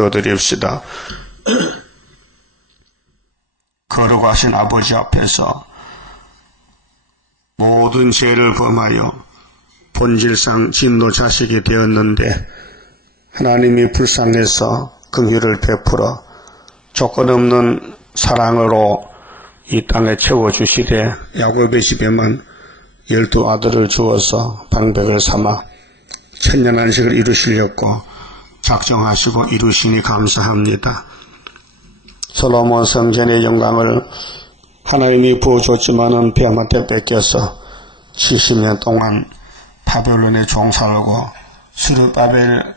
기도드립시다. 거룩하신 아버지 앞에서 모든 죄를 범하여 본질상 진노 자식이 되었는데 하나님이 불쌍해서 긍휼을 베풀어 조건 없는 사랑으로 이 땅에 채워주시되 야곱의 집에만 12 아들을 주어서 방백을 삼아 천년안식을 이루시려고 작정하시고 이루시니 감사합니다. 솔로몬 성전의 영광을 하나님이 부어줬지만은 뱀한테 뺏겨서 70년 동안 바벨론에 종살고 스룹바벨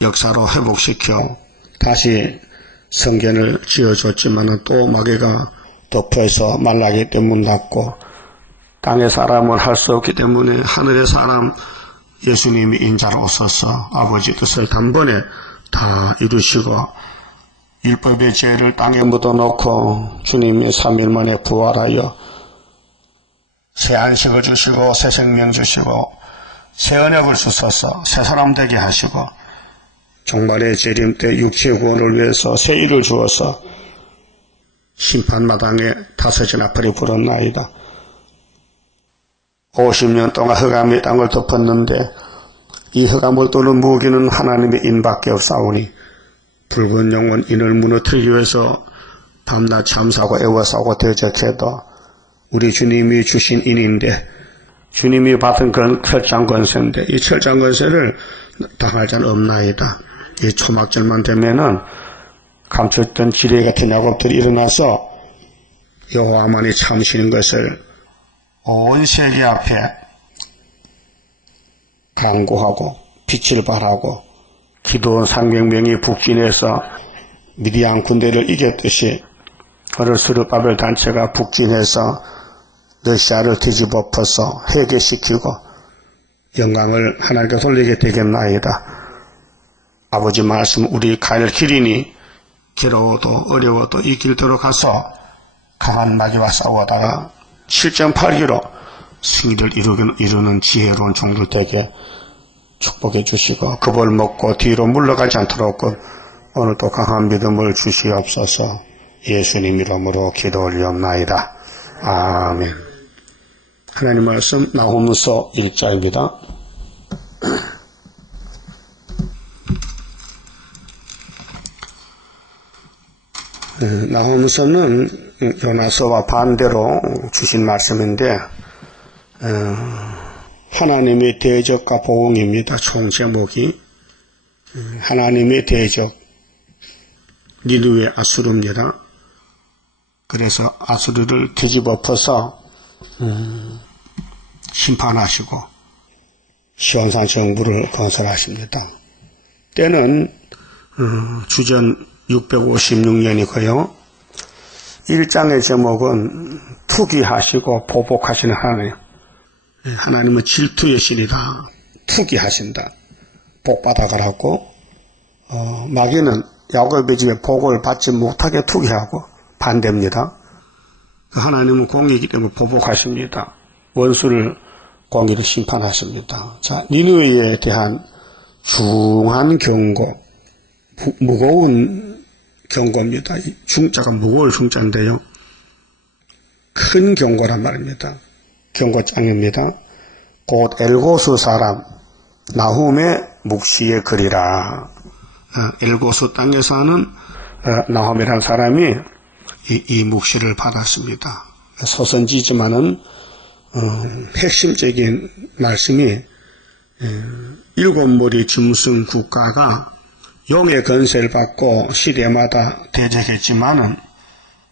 역사로 회복시켜 다시 성전을 지어줬지만은 또 마귀가 덮여서 말라기 때문 닫고 땅의 사람은 할 수 없기 때문에 하늘의 사람 예수님이 인자로 오셔서 아버지 뜻을 단번에 다 이루시고 율법의 죄를 땅에 묻어놓고 주님이 3일 만에 부활하여 새 안식을 주시고 새 생명 주시고 새 언약을 주셔서 새 사람 되게 하시고 종말의 재림 때 육체의 구원을 위해서 새 일을 주어서 심판마당에 다섯째 나팔이 불었나이다. 50년 동안 흑암이 땅을 덮었는데 이 흑암을 뚫는 무기는 하나님의 인밖에 없사오니 붉은 영혼 인을 무너뜨리기 위해서 밤낮 잠사고 애워싸고 대적해도 우리 주님이 주신 인인데 주님이 받은 그런 철장 권세인데 이 철장 권세를 당할 자는 없나이다. 이 초막절만 되면은 감췄던 지뢰 같은 야곱들이 일어나서 여호와만이 참으시는 것을 온 세계 앞에 강구하고 빛을 발하고 기도원 300명이 북진해서 미디안 군대를 이겼듯이 그를 스룹바벨 단체가 북진해서 러시아를 뒤집어 엎어서 회개시키고 영광을 하나님께 돌리게 되겠나이다. 아버지 말씀 우리 갈 길이니 괴로워도 어려워도 이 길대로 가서 강한 마귀와 싸우다가 7.8km 승리를 이루는 지혜로운 종들 되게 축복해 주시고 겁을 먹고 뒤로 물러가지 않도록 오늘도 강한 믿음을 주시옵소서. 예수님 이름으로 기도 올리옵나이다. 아멘. 하나님 말씀 나홈서 1장입니다. 나홈서는 요나서와 반대로 주신 말씀인데 하나님의 대적과 보응입니다. 총 제목이 하나님의 대적 니느웨 아수르입니다. 그래서 아수르를 뒤집어 엎어서 심판하시고 시온산 정부를 건설하십니다. 때는 주전 656년이고요. 1장의 제목은 투기하시고 보복하시는 하나님. 하나님은 질투의 신이다. 투기하신다. 복받아가라고. 마귀는 야곱의 집에 복을 받지 못하게 투기하고 반대입니다. 하나님은 공의이기 때문에 보복하십니다. 원수를 공의로 심판하십니다. 자, 니느웨에 대한 중한 경고, 무거운 경고입니다. 중자가 무거울 중자인데요. 큰 경고란 말입니다. 경고장입니다. 곧 엘고수 사람 나훔의 묵시의 글이라. 엘고수 땅에 사는 나훔이라는 사람이 이 묵시를 받았습니다. 소선지지만은 핵심적인 말씀이 7무리 짐승 국가가 용의 건세를 받고 시대마다 대적했지만은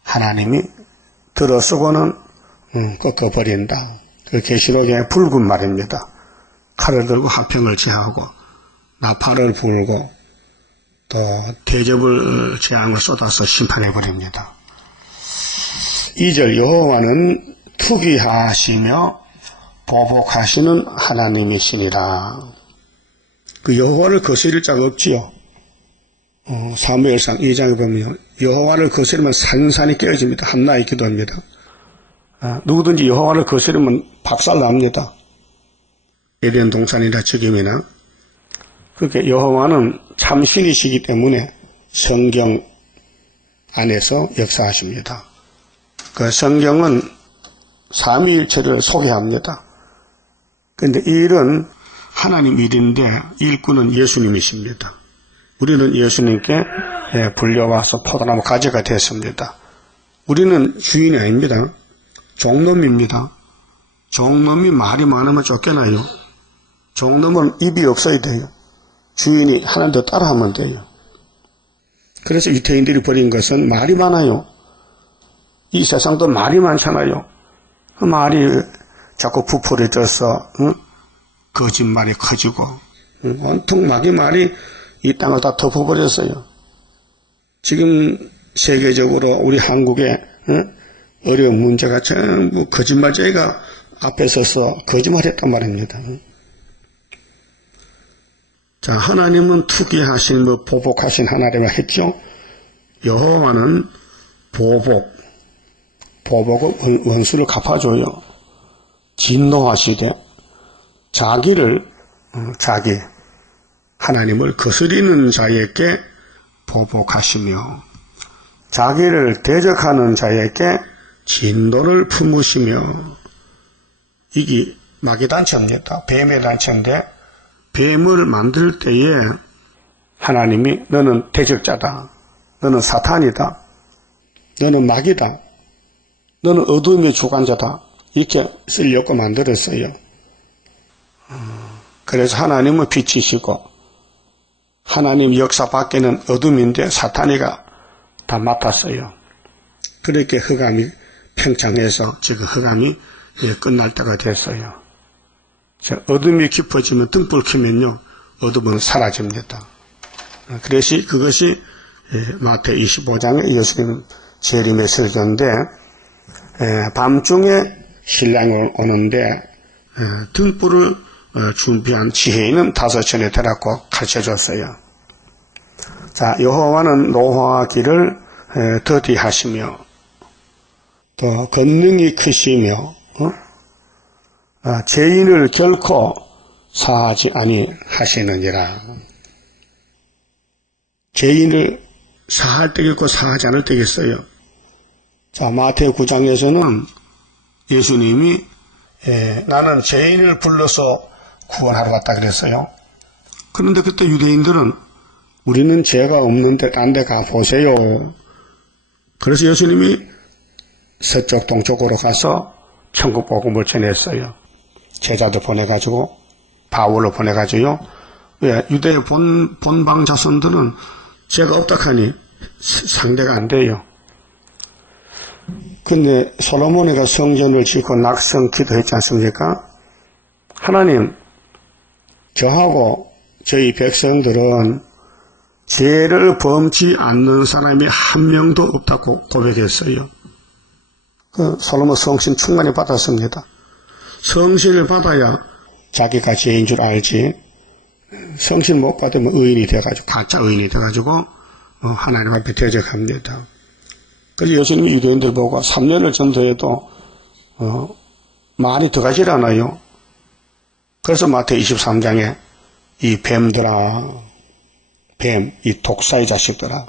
하나님이 들어서고는 꺾어버린다. 그 계시록의 붉은 말입니다. 칼을 들고 화평을 제하고 나팔을 불고 또 대접을 재앙을 쏟아서 심판해버립니다. 2절 여호와는 투기하시며 보복하시는 하나님이시니라. 그 여호와를 거스릴 자가 없지요. 사무엘상 2장에 보면 여호와를 거스르면 산산이 깨어집니다. 한나의 기도합니다. 누구든지 여호와를 거스르면 박살납니다. 에덴 동산이나 적임이나. 그렇게 여호와는 참신이시기 때문에 성경 안에서 역사하십니다. 그 성경은 삼위일체를 소개합니다. 그런데 이 일은 하나님 일인데 일꾼은 예수님이십니다. 우리는 예수님께 불려와서 포도나무 가지가 됐습니다. 우리는 주인이 아닙니다. 종놈입니다. 종놈이 말이 많으면 쫓겨나요. 종놈은 입이 없어야 돼요. 주인이 하나님도 따라하면 돼요. 그래서 유태인들이 버린 것은 말이 많아요. 이 세상도 말이 많잖아요. 그 말이 자꾸 부풀어져서 거짓말이 커지고 온통 마귀 말이 이 땅을 다 덮어버렸어요. 지금 세계적으로 우리 한국에 어려운 문제가 전부 거짓말쟁이가 앞에 서서 거짓말했단 말입니다. 자, 하나님은 투기하신 보복하신 하나님을 했죠. 여호와는 보복은 원수를 갚아줘요. 진노하시되 하나님을 거스리는 자에게 보복하시며 자기를 대적하는 자에게 진노를 품으시며. 이게 마귀 단체입니다. 뱀의 단체인데 뱀을 만들 때에 하나님이 너는 대적자다. 너는 사탄이다. 너는 마귀다. 너는 어둠의 주관자다. 이렇게 쓰려고 만들었어요. 그래서 하나님은 빛이시고 하나님 역사 밖에는 어둠인데 사탄이가 다 맡았어요. 그렇게 흑암이 팽창해서 지금 흑암이 끝날 때가 됐어요. 어둠이 깊어지면 등불 켜면요 어둠은 사라집니다. 그래서 그것이 마태 25장의 예수님 재림의 설교인데 밤중에 신랑이 오는데 등불을 준비한 지혜인은 5천에 데려고 가르쳐줬어요. 자, 여호와는 노화와 길을 더디하시며 또 권능이 크시며 죄인을 결코 사하지 아니하시느니라. 죄인을 사할 때겠고 사하지 않을 때겠어요. 자, 마태 9장에서는 예수님이 나는 죄인을 불러서 구원하러 왔다 그랬어요. 그런데 그때 유대인들은 우리는 죄가 없는데 딴 데 가보세요. 그래서 예수님이 서쪽 동쪽으로 가서 천국 복음을 전했어요. 제자들 보내가지고 바울을 보내가지고요. 왜? 유대의 본방 자손들은 죄가 없다 하니 상대가 안 돼요. 근데 솔로몬이가 성전을 짓고 낙성 기도했지 않습니까? 하나님, 저하고 저희 백성들은 죄를 범치 않는 사람이 한 명도 없다고 고백했어요. 그 솔로몬 성신 충만히 받았습니다. 성신을 받아야 자기가 죄인 줄 알지. 성신 못 받으면 의인이 돼가지고 가짜 의인이 돼가지고 하나님 앞에 대적합니다. 그래서 예수님이 유대인들 보고 3년을 전도해도 말이 들어가질 않아요. 그래서 마태 23장에 이 뱀들아, 이 독사의 자식들아,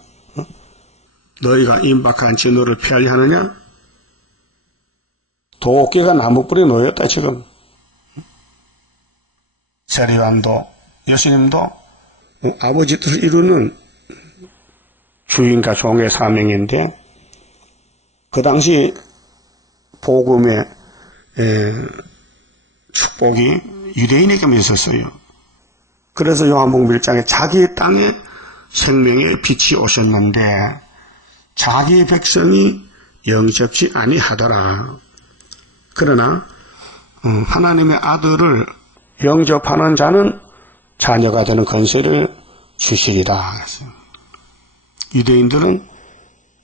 너희가 임박한 진노를 피하려 하느냐? 도끼가 나무뿌리에 놓였다 지금. 세례요한도 예수님도 아버지 뜻을 이루는 주인과 종의 사명인데 그 당시 복음의 축복이 유대인에게만 있었어요. 그래서 요한복음 1장에 자기 땅에 생명의 빛이 오셨는데 자기 백성이 영접지 아니하더라. 그러나 하나님의 아들을 영접하는 자는 자녀가 되는 권세를 주시리라. 유대인들은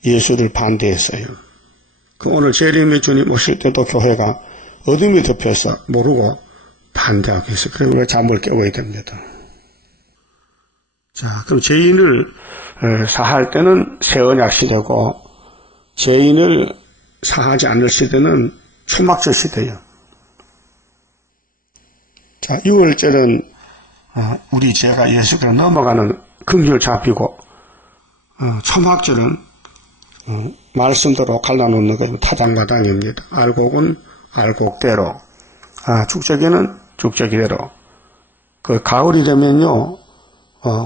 예수를 반대했어요. 오늘 재림의 주님 오실 때도 교회가 어둠이 덮여서 모르고 반대하고 있어요. 그래서 우리가 잠을 깨워야 됩니다. 자, 그럼 죄인을 사할 때는 새 언약 시대고 죄인을 사하지 않을 시대는 초막절 시대예요. 자, 6월절은 우리 죄가 예수께로 넘어가는 긍휼 잡히고 초막절은 말씀대로 갈라놓는 것 타당마당입니다. 알곡은 알곡대로, 죽저기는 죽저기대로. 그 가을이 되면요,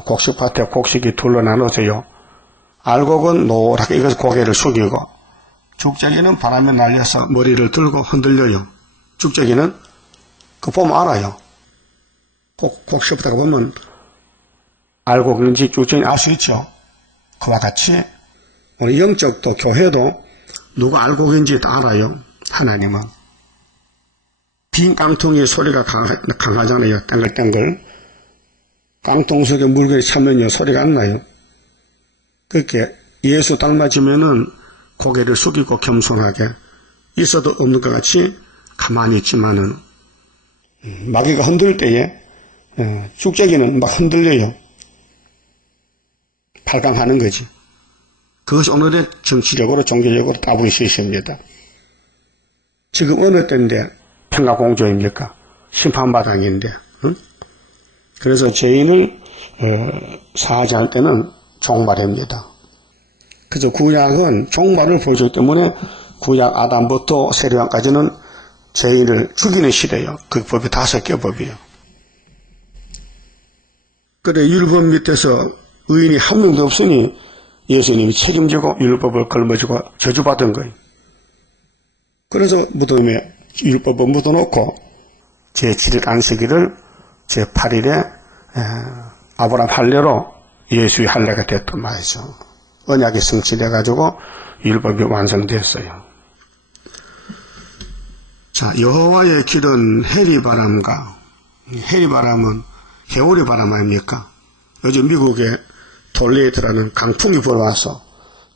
곡식밭에 곡식이 둘로 나눠져요. 알곡은 노랗게 이것을 고개를 숙이고, 죽저기는 바람에 날려서 머리를 들고 흔들려요. 죽저기는 그 보면 알아요. 곡식밭에 보면 알곡인지 죽저기인지 알 수 있죠. 그와 같이 우리 영적도 교회도 누가 알곡인지 다 알아요. 하나님은. 빈 깡통의 소리가 강하잖아요. 땡글땡글. 깡통 속에 물건이 차면요 소리가 안 나요. 그렇게 예수 닮아지면은 고개를 숙이고 겸손하게 있어도 없는 것 같이 가만히 있지만은 마귀가 흔들 때에 죽저기는 막 흔들려요. 발광하는 거지. 그것이 오늘의 정치적으로 종교적으로 따분히 실시입니다. 지금 어느 때인데 평화공조입니까? 심판바닥인데. 응? 그래서 죄인을 사하지 할 때는 종말입니다. 그래서 구약은 종말을 보여주기 때문에 구약 아담부터 세례왕까지는 죄인을 죽이는 시대예요. 그 법이 5개 법이에요. 그래 율법 밑에서 의인이 한 명도 없으니 예수님이 책임지고 율법을 걸머지고 저주받은 거예요. 그래서 무덤에 율법을 묻어놓고 제7일 안식일을 제8일에 아브라함 할례로 예수의 할례가 됐단 말이죠. 언약이 성취돼가지고 율법이 완성됐어요. 자, 여호와의 길은 해리바람과, 해리바람은 해오리 바람 아닙니까? 요즘 미국에 돌레이드라는 강풍이 불어와서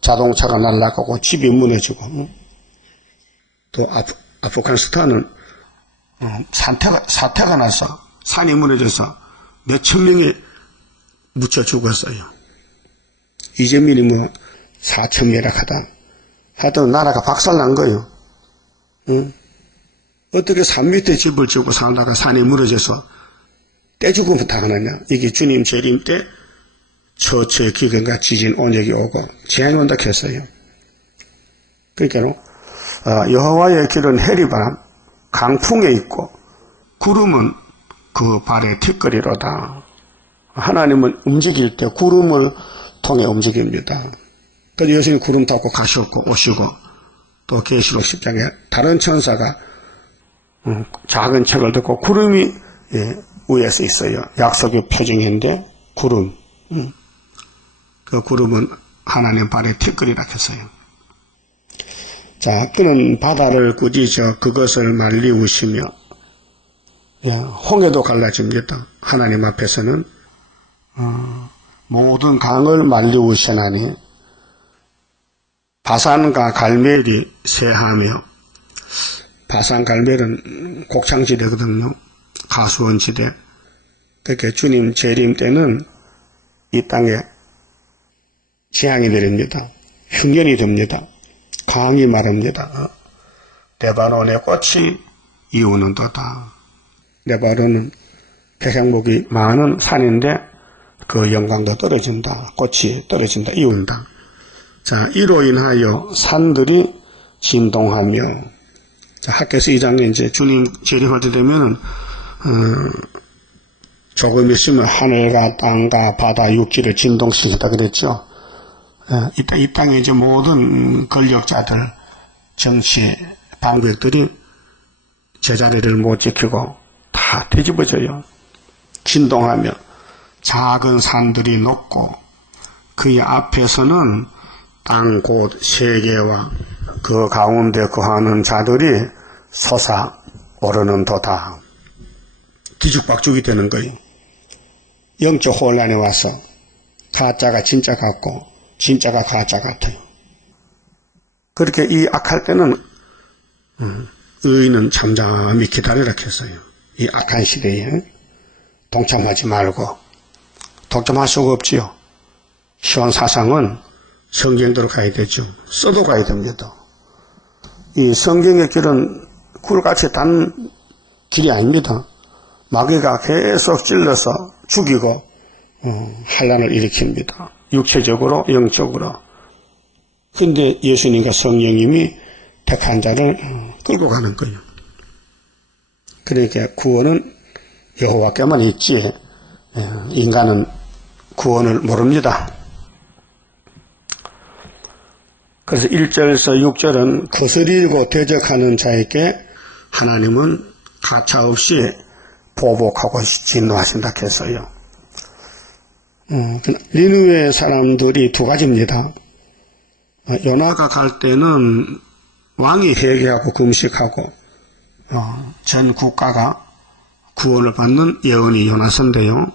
자동차가 날아가고 집이 무너지고, 또 아프가니스탄은 사태가 나서 산이 무너져서 몇천 명이 묻혀 죽었어요. 이재민이 4천 명이라 하여튼 나라가 박살난 거예요. 응? 어떻게 산 밑에 집을 지고 살다가 산이 무너져서 떼죽으면 당하느냐. 이게 주님 재림 때 처처의 기근과 지진 온역이 오고 재앙이 온다 했어요. 그러니까 여호와의 길은 해리바람, 강풍에 있고 구름은 그 발의 티끌이로다. 하나님은 움직일 때 구름을 통해 움직입니다. 그래서 예수님 구름 타고 가셨고 오시고 또 계시록 10장에 다른 천사가 작은 책을 듣고 구름이 위에서 있어요. 약속의 표징인데 구름. 그 구름은 하나님 발의 티끌이라 했어요. 자, 그는 바다를 꾸짖어 그것을 말리우시며 홍해도 갈라집니다. 하나님 앞에서는 모든 강을 말리우시나니 바산과 갈멜이 쇠하며, 바산 갈멜은 곡창지대거든요. 가수원지대. 그렇게 주님 재림 때는 이 땅에 재앙이 내립니다. 흉년이 됩니다. 강이 마릅니다. 레바논의 꽃이 이우는도다. 레바논은 백향목이 많은 산인데 그 영광도 떨어진다. 꽃이 떨어진다. 이운다. 자, 이로 인하여 산들이 진동하며, 자, 학개서 2장에 이제 주님 재림할 때 되면은 조금 있으면 하늘과 땅과 바다 육지를 진동시키다 그랬죠. 이 땅에 이제 모든 권력자들, 정치 방백들이 제자리를 못 지키고 다 뒤집어져요. 진동하며 작은 산들이 높고 그의 앞에서는 땅 곧 세계와 그 가운데 거하는 자들이 솟아오르는도다. 뒤죽박죽이 되는 거예요. 영적 혼란이 와서 가짜가 진짜 같고 진짜가 가짜 같아요. 그렇게 이 악할 때는 의인은 잠잠히 기다리라 했어요. 이 악한 시대에 동참하지 말고. 동참할 수가 없지요. 시온 사상은 성경대로 가야 되죠. 써도 가야 됩니다. 이 성경의 길은 굴같이 단 길이 아닙니다. 마귀가 계속 찔러서 죽이고 환란을 일으킵니다. 육체적으로 영적으로. 근데 예수님과 성령님이 택한 자를 끌고 가는 거예요. 그러니까 구원은 여호와께만 있지 인간은 구원을 모릅니다. 그래서 1절에서 6절은 거스리고 대적하는 자에게 하나님은 가차없이 보복하고 진노하신다 했어요. 니느웨 사람들이 두 가지입니다. 요나가 갈 때는 왕이 회개하고 금식하고 전 국가가 구원을 받는 예언이 요나서인데요.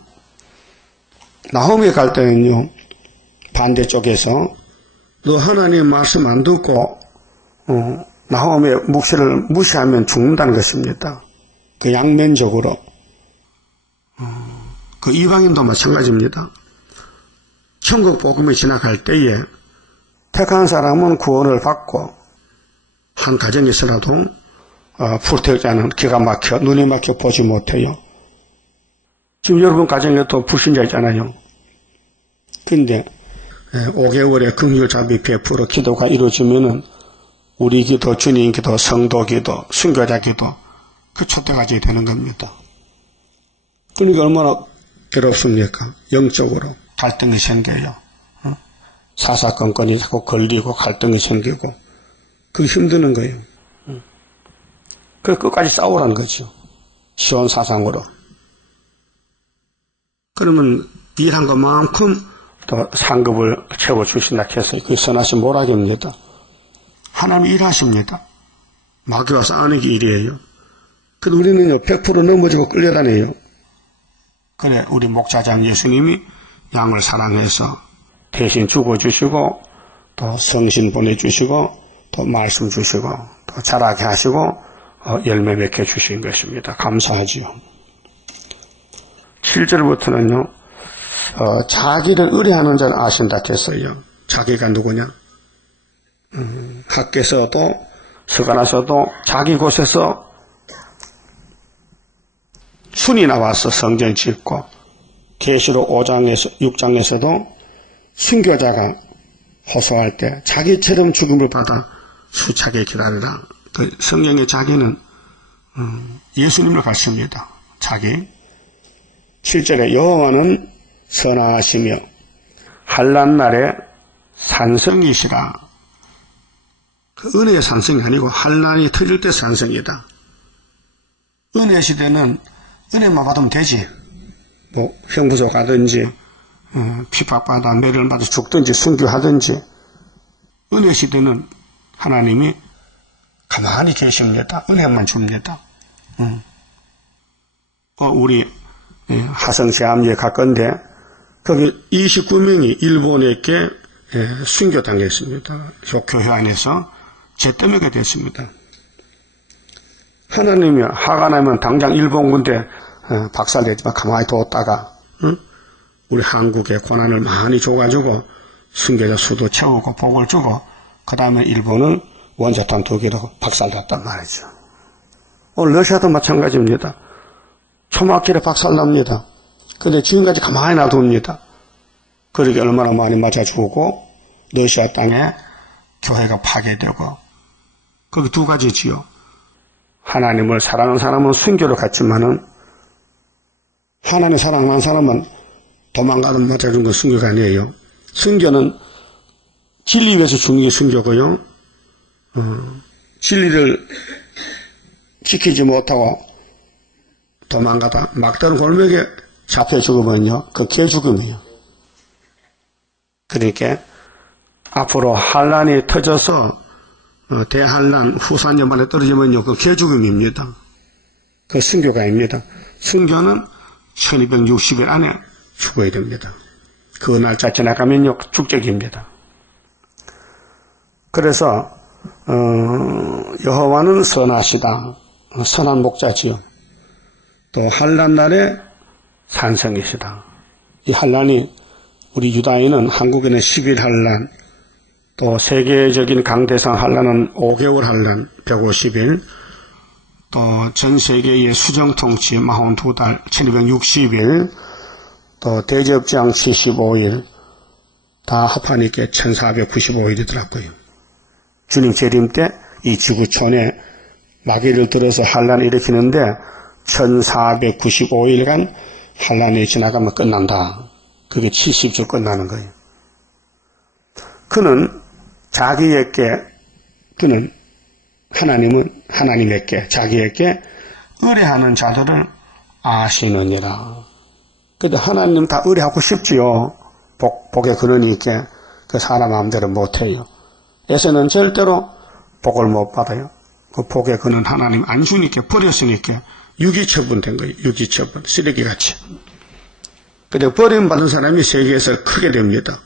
나홈에 갈 때는요, 반대쪽에서 너 하나님 말씀 안 듣고 나홈의 묵시를 무시하면 죽는다는 것입니다. 그 양면적으로. 그 이방인도 마찬가지입니다. 천국 복음이 지나갈 때에 택한 사람은 구원을 받고 한 가정에서라도 불태우자는 기가 막혀 눈이 막혀 보지 못해요. 지금 여러분 가정에도 불신자 있잖아요. 근데 5개월의 긍휼자비 베풀어 기도가 이루어지면은 우리 기도, 주님 기도, 성도 기도, 순교자 기도 그 촛대가지 되는 겁니다. 그러니까 얼마나 괴롭습니까? 영적으로 갈등이 생겨요. 사사건건이 자꾸 걸리고 갈등이 생기고 그게 힘드는 거예요. 그래서 끝까지 싸우라는 거죠. 시온 사상으로. 그러면 일한 것만큼 또 상급을 채워주신다 해서 그게 선하신 모락입니다. 하나님이 일하십니다. 마귀와 싸우는 게 일이에요. 근데 우리는요 100% 넘어지고 끌려다녀요. 그래 우리 목자장 예수님이 양을 사랑해서 대신 죽어주시고 또 성신 보내주시고 또 말씀 주시고 또 자라게 하시고 열매 맺게 주신 것입니다. 감사하지요. 7절부터는요 자기를 의뢰하는 자를 아신다 했어요. 자기가 누구냐? 학교에서도 서가나서도 자기 곳에서 순이 나와서 성전 짓고 계시록 5장에서 6장에서도 순교자가 호소할 때 자기처럼 죽음을 받아 수차게 기다리라. 그 성경의 자기는 예수님을 갖습니다. 자기. 7절에 여호와는 선하시며 환난 날에 산성이시라. 그 은혜의 산성이 아니고 환난이 터질 때 산성이다. 은혜 시대는 은혜만 받으면 되지. 뭐 형부소 가든지 핍박받아 매를 받아 죽든지 순교하든지. 은혜 시대는 하나님이 가만히 계십니다. 은혜만 줍니다. 우리 화성시암리에 갔건데 거기 29명이 일본에게 순교당했습니다. 교회 안에서 죄떠먹게 됐습니다. 하나님이 화가 나면 당장 일본 군대 박살내지만 가만히 뒀다가 우리 한국에 고난을 많이 줘가지고 순교자 수도 채우고 복을 주고 그 다음에 일본은 원자탄 2개로 박살났단 말이죠. 오늘 러시아도 마찬가지입니다. 초막길에 박살납니다. 근데 지금까지 가만히 놔둡니다. 그러게 얼마나 많이 맞아 죽고 러시아 땅에 교회가 파괴되고 거기 두 가지지요. 하나님을 사랑하는 사람은 순교를 갖지만은 하나님 사랑하는 사람은 도망가든 맞아준 건 순교가 아니에요. 순교는 진리 위해서 죽는 게 순교고요. 진리를 지키지 못하고 도망가다 막다른 골목에 잡혀 죽으면요. 그 개죽음이에요. 그러니까 앞으로 환란이 터져서 대환란 후산년만에 떨어지면요. 그 개죽음입니다. 그 순교가입니다. 순교는 1260일 안에 죽어야 됩니다. 그 날짜 지나가면요. 축적입니다. 그래서 여호와는 선하시다. 선한 목자지요. 또 환란 날에 산성이시다. 이 환란이 우리 유다인은 한국에는 10일 환란, 또 세계적인 강대상 환란은 5개월 환란, 150일, 또 전 세계의 수정 통치 42달 1260일, 또 대접장 75일, 다 합하니까 1495일이더라고요. 주님 재림 때 이 지구촌에 마귀를 들어서 환란을 일으키는데 1495일간 환란이 지나가면 끝난다. 그게 70주 끝나는 거예요. 하나님은 하나님에게, 자기에게 의뢰하는 자들을 아시느니라. 근데 하나님 다 의뢰하고 싶지요. 복의 근원이 있게 그 사람 마음대로 못해요. 에서는 절대로 복을 못 받아요. 그 복의 근원 하나님 안 주니까, 버렸으니까 유기처분된 거예요. 유기처분, 쓰레기같이. 근데 버림받은 사람이 세계에서 크게 됩니다.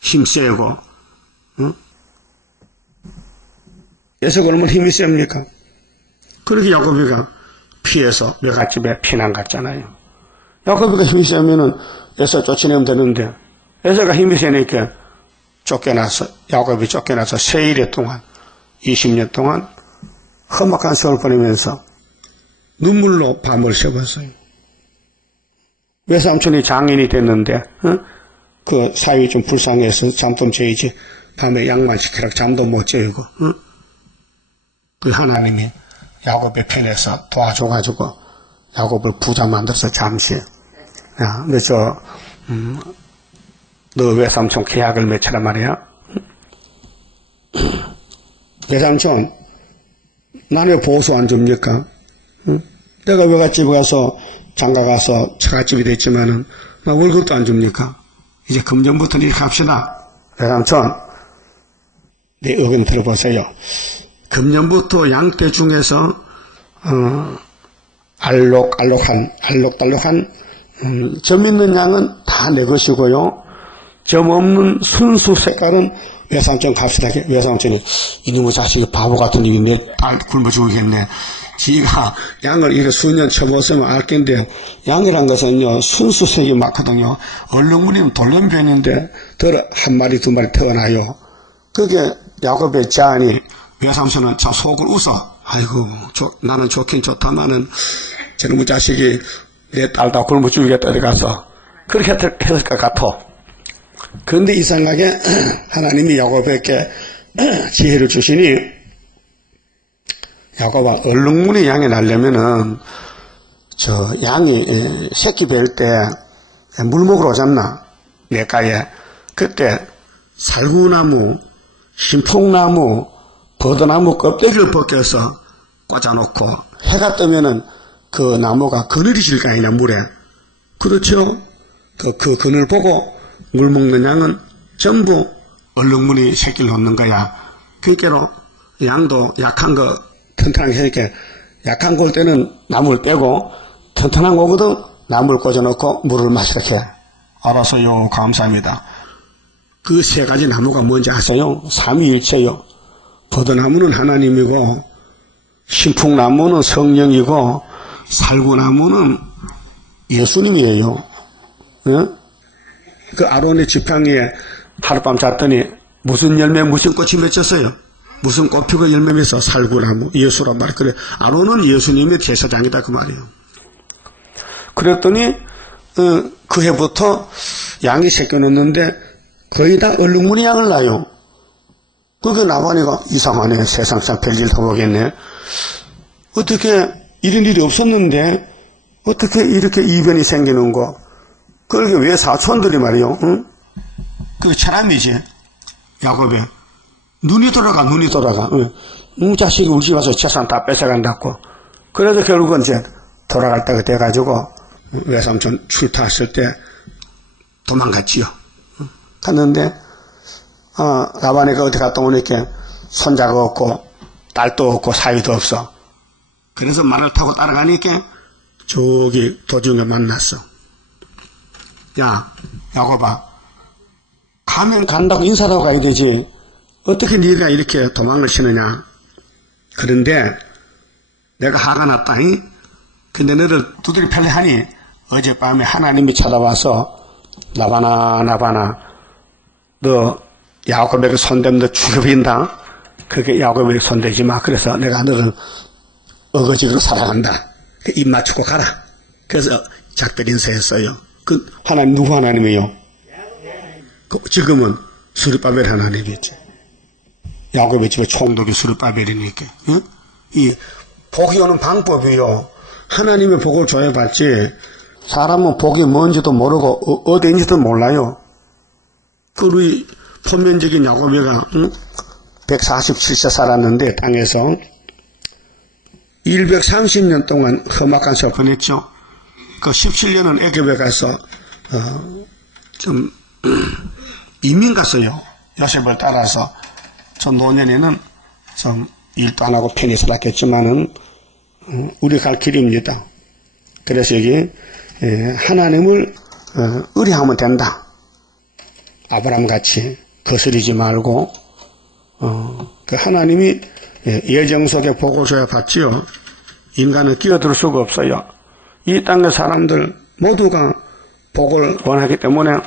힘세고, 응? 에서가 얼마나 힘이 셉니까? 그렇게 야곱이가 피해서 외갓집에 피난 갔잖아요. 야곱이가 힘이 세면은 에서 쫓아내면 되는데, 에서가 힘이 세니까 야곱이 쫓겨나서 세일의 동안, 20년 동안 험악한 세월 보내면서 눈물로 밤을 새웠어요. 외삼촌이 장인이 됐는데, 그 사위 좀 불쌍해서 잠 좀 재이지, 밤에 양만 시키라 잠도 못 재우고, 그 하나님이 야곱의 편에서 도와줘가지고 야곱을 부자 만들어서 잠시, 야, 너 외삼촌 계약을 맺혀라 말이야. 외삼촌, 난 왜 보수 안 줍니까? 내가 외갓집에 가서 장가 가서 처갓집이 됐지만은 나 월급도 안 줍니까? 이제 금전부터 이렇게 합시다. 외삼촌, 내 의견 들어보세요. 금년부터 양떼 중에서 알록달록한 점 있는 양은 다 내 것이고요. 점 없는 순수 색깔은 외삼촌 값이다. 외삼촌이 이놈의 자식이 바보 같은 놈이 내 딸 굶어 죽이겠네. 지가 양을 이렇게 수년 쳐봤으면 알 텐데, 양이란 것은요 순수색이 많거든요. 얼룩무늬는 돌연변인데 한 마리 두 마리 태어나요. 그게 야곱의 자안이, 외삼촌은 저 속을 웃어. 아이고, 나는 좋긴 좋다마는 저놈의 자식이 내 딸 다 굶어 죽이겠다 어디 가서 그렇게 했을 것 같아. 그런데 이상하게 하나님이 야곱에게 지혜를 주시니, 야곱아, 얼룩무늬 양이 나려면은 양이 새끼 뵐 때 물 먹으러 오잖나, 냇가에. 그때 살구나무, 신풍나무, 버드나무 껍데기를 벗겨서 꽂아놓고 해가 뜨면은 그 나무가 그늘이 질 거 아니냐, 물에. 그렇죠? 그 그늘 보고 물 먹는 양은 전부 얼룩무늬 새끼를 놓는 거야. 그러니까 양도 약한 거 튼튼하게 하니까, 약한 거 올 때는 나무를 빼고 튼튼한 거거든 나무를 꽂아놓고 물을 마시게. 알았어요. 감사합니다. 그 세 가지 나무가 뭔지 아세요? 삼위일체요. 버드나무는 하나님이고, 신풍나무는 성령이고, 살구나무는 예수님이에요. 예? 그 아론의 지팡이에 하룻밤 잤더니 무슨 열매, 무슨 꽃이 맺혔어요? 무슨 꽃 피고 열매 맺어? 살구나무, 예수란 말이에요. 그래, 아론은 예수님의 제사장이다 그 말이에요. 그랬더니 그 해부터 양이 새겨놓는데 거의 다 얼룩무늬 양을 낳아요. 그게 나보니까 이상하네. 세상상 별일 더 보겠네. 어떻게 이런 일이 없었는데 어떻게 이렇게 이변이 생기는 거. 그러게 왜 사촌들이 말이요, 응? 그 사람이지, 야곱에 눈이 돌아가. 응? 자식이 우리 집 와서 재산 다 뺏어간다고. 그래서 결국은 이제 돌아갈 때가 돼가지고 외삼촌 출타했을 때 도망갔지요. 갔는데 라반이가 어디 갔다 오니까 손자가 없고 딸도 없고 사위도 없어. 그래서 말을 타고 따라가니까 저기 도중에 만났어. 야, 야곱아, 가면 간다고 인사하고 가야 되지. 어떻게 네가 이렇게 도망을 치느냐. 그런데 내가 화가 났다니. 근데 너를 두드리 펴려 하니 어젯밤에 하나님이 찾아와서 나바나 너 야곱에게 손대면 너 죽여버린다. 그게 야곱에게 손대지 마. 그래서 내가 너를 어거지로 사랑한다. 입 맞추고 가라. 그래서 작별 인사했어요. 그 하나님 누구 하나님이요? 지금은 스룹바벨 하나님이지. 야곱의 집에 총독이 스룹바벨이니까. 응? 이 복이 오는 방법이요. 하나님의 복을 줘야 받지. 사람은 복이 뭔지도 모르고 어디인지도 몰라요. 그 우리 포면적인 야곱이가 147세 살았는데 땅에서 130년 동안 험악한 세월 보냈죠. 그 17년은 애굽에 가서 좀 이민 갔어요. 요셉을 따라서. 저 노년에는 좀 일도 안 하고 편히 살았겠지만은 우리 갈 길입니다. 그래서 여기 하나님을 의뢰하면 된다. 아브라함 같이 거스리지 말고 그 하나님이 예정 속에 복을 줘야 받지요. 인간은 끼어들 수가 없어요. 이 땅의 사람들 모두가 복을 원하기 때문에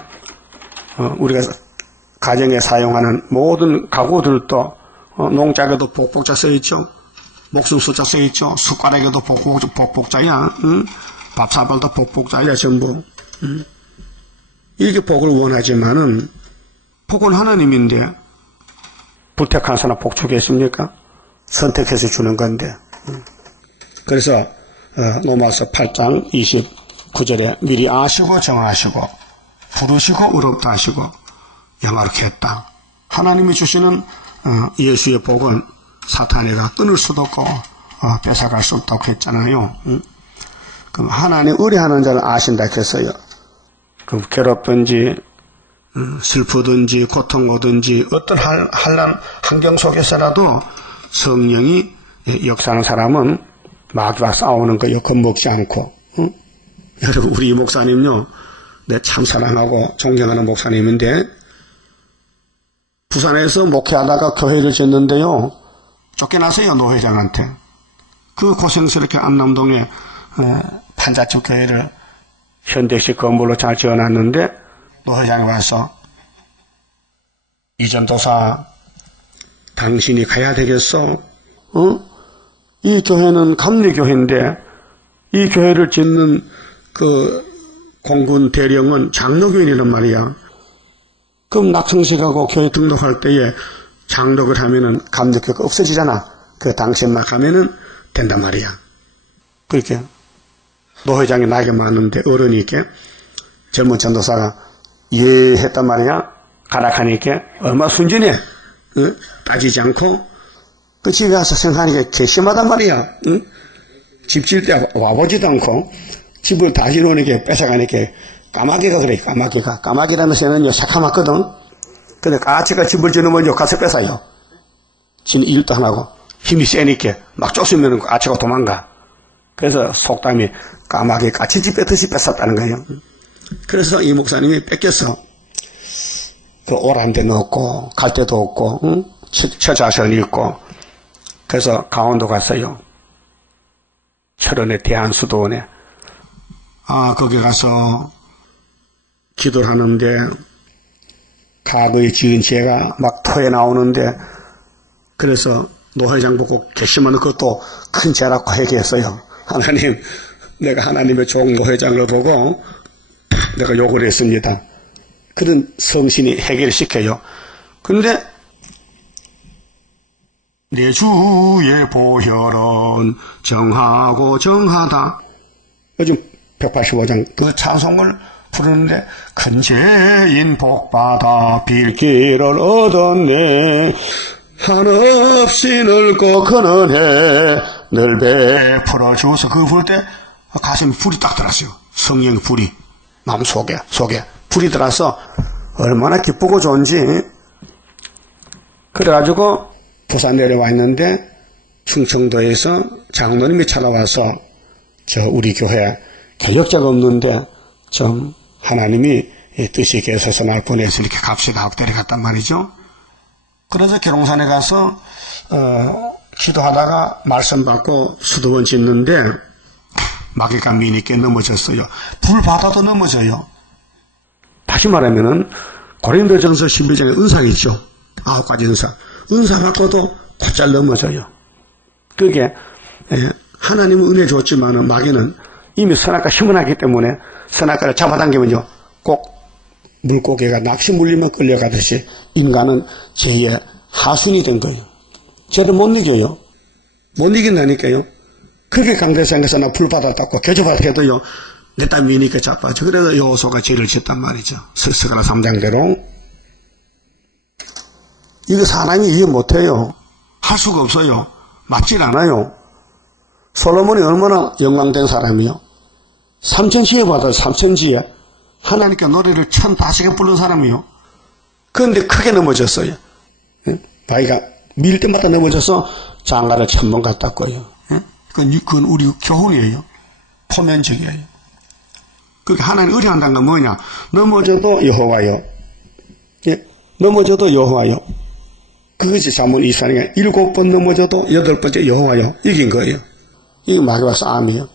우리가 가정에 사용하는 모든 가구들도 농작에도 복복자 써있죠. 목숨 숫자 써있죠. 숟가락에도 복복자야. 응? 밥사발도 복복자야 전부. 응? 이게 복을 원하지만은 복은 하나님인데 불택한 사람 복 주겠습니까? 선택해서 주는 건데. 그래서 로마서 8장 29절에 미리 아시고 정하시고 부르시고 의롭다 하시고 영화롭게 했다. 하나님이 주시는 예수의 복은 사탄이가 끊을 수도 없고 뺏어갈 수 없다고 했잖아요. 그럼 하나님 의뢰하는 자를 아신다 했어요. 그럼 괴롭든지 슬프든지 고통 오든지 어떤 한란 환경 속에서라도 성령이 역사하는 사람은 마귀와 싸우는 거요 겁먹지 않고. 여러분 우리 이 목사님요 내 참 사랑하고 존경하는 목사님인데 부산에서 목회하다가 교회를 짓는데요 쫓겨나세요 노회장한테. 그 고생스럽게 안남동에 판자집 교회를 현대식 건물로 잘 지어놨는데 노회장이 와서 이전도사 당신이 가야 되겠어? 이 교회는 감리교회인데 이 교회를 짓는 그 공군 대령은 장로교인이란 말이야. 그럼 낙성식하고 교회 등록할 때에 장독을 하면은 감리교회가 없어지잖아. 그 당시에만 가면은 된단 말이야. 그렇게 노회장이 나이가 많은데 어른이니까 젊은 전도사가 예 했단 말이야. 가락하니까 얼마나 순진해. 따지지 않고 그 집에 와서 생각하니까 괘씸하단 말이야. 집 질 때 와보지도 않고 집을 다 지놓으니까 뺏어가니까 까마귀가 그래. 까마귀라는 새는요 새카맣거든. 근데 까치가 집을 지놓으면 가서 뺏어요. 지는 일도 안 하고 힘이 세니까 막 쫓으면 까치가 도망가. 그래서 속담이 까마귀 까치집 뺏듯이 뺏었다는 거예요. 그래서 이 목사님이 뺏겼어. 그 오란 데는 없고 갈 데도 없고 처자선이 있고. 그래서 강원도 갔어요. 철원의 대한수도원에. 거기 가서 기도를 하는데 과거에 지은 죄가 막 토해 나오는데 그래서 노회장 보고 괘씸한 그것도 큰 죄라고 회개했어요. 하나님, 내가 하나님의 종 노회장을 보고 내가 욕을 했습니다. 그런 성신이 해결을 시켜요. 근데 내 주의 보혈은 정하고 정하다. 요즘 185장 그 찬송을 부르는데 큰 죄인 복받아 빌기를 얻었네. 한없이 넓고 큰 은혜 늘 베풀어 주어서 그거 부를 때 가슴에 불이 딱 들었어요. 성령의 불이 마음속에 불이 들어서 얼마나 기쁘고 좋은지. 그래가지고 부산 내려와 있는데 충청도에서 장로님이 찾아와서 우리 교회 개혁자가 없는데 좀 하나님이 뜻이 계셔서 날 보내서 이렇게 갑시다 하고 데려갔단 말이죠. 그래서 계룡산에 가서 기도하다가 말씀 받고 수도원 짓는데 마귀가 미니께 넘어졌어요. 불바다도 넘어져요. 다시 말하면은 고린도전서 11장에 은사가 있죠. 9가지 은사 받고도 곧잘 넘어져요. 그게 하나님은 은혜 줬지만은 마귀는 이미 선악과 힘을 때문에 선악과를 잡아당기면요 꼭 물고기가 낚시 물리면 끌려가듯이 인간은 죄의 하순이 된 거예요. 죄를 못 이겨요. 못 이긴다니까요. 그렇게 강대 생겨서 나 불바다 닦고 겨져바다 해도요 내 땀 위니까 자빠져. 그래서 여호수아가 죄를 짓단 말이죠. 스가랴 3장대로. 이거 사람이 이해 못해요. 할 수가 없어요. 맞질 않아요. 솔로몬이 얼마나 영광된 사람이요. 삼천지에 받아요. 삼천지에 하나님께 노래를 1005개 부른 사람이요. 그런데 크게 넘어졌어요. 바위가 밀 때마다 넘어져서 장가를 1000번 갔다 거예요. 그건 우리 교훈이에요. 포면적이에요. 그러니까 하나님 의뢰한다는 건 뭐냐? 넘어져도 여호와요. 넘어져도 여호와요. 그것이 잠언 24장에 7번 넘어져도 8번째 여호와요. 이긴 거예요. 이게 마귀와 싸움이에요.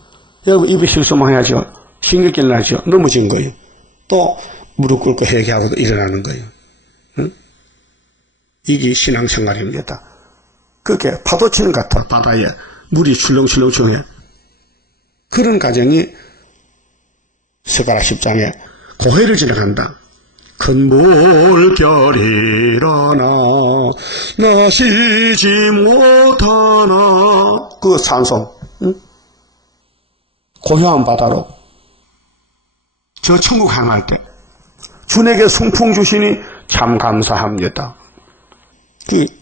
여러분 입에 실수만 해야죠. 신경질 나죠. 넘어진 거예요. 또 무릎 꿇고 회개하고도 일어나는 거예요. 응? 이게 신앙생활입니다. 그렇게 파도치는 것 같아. 바다에 물이 출렁출렁 중에 그런 가정이 스가랴 10장에 고해를 지나간다. 큰 물결이 일어나 나 쉬지 못하나 그 찬송. 응? 고요한 바다로 저 천국 향할 때 주님에게 승풍 주시니 참 감사합니다.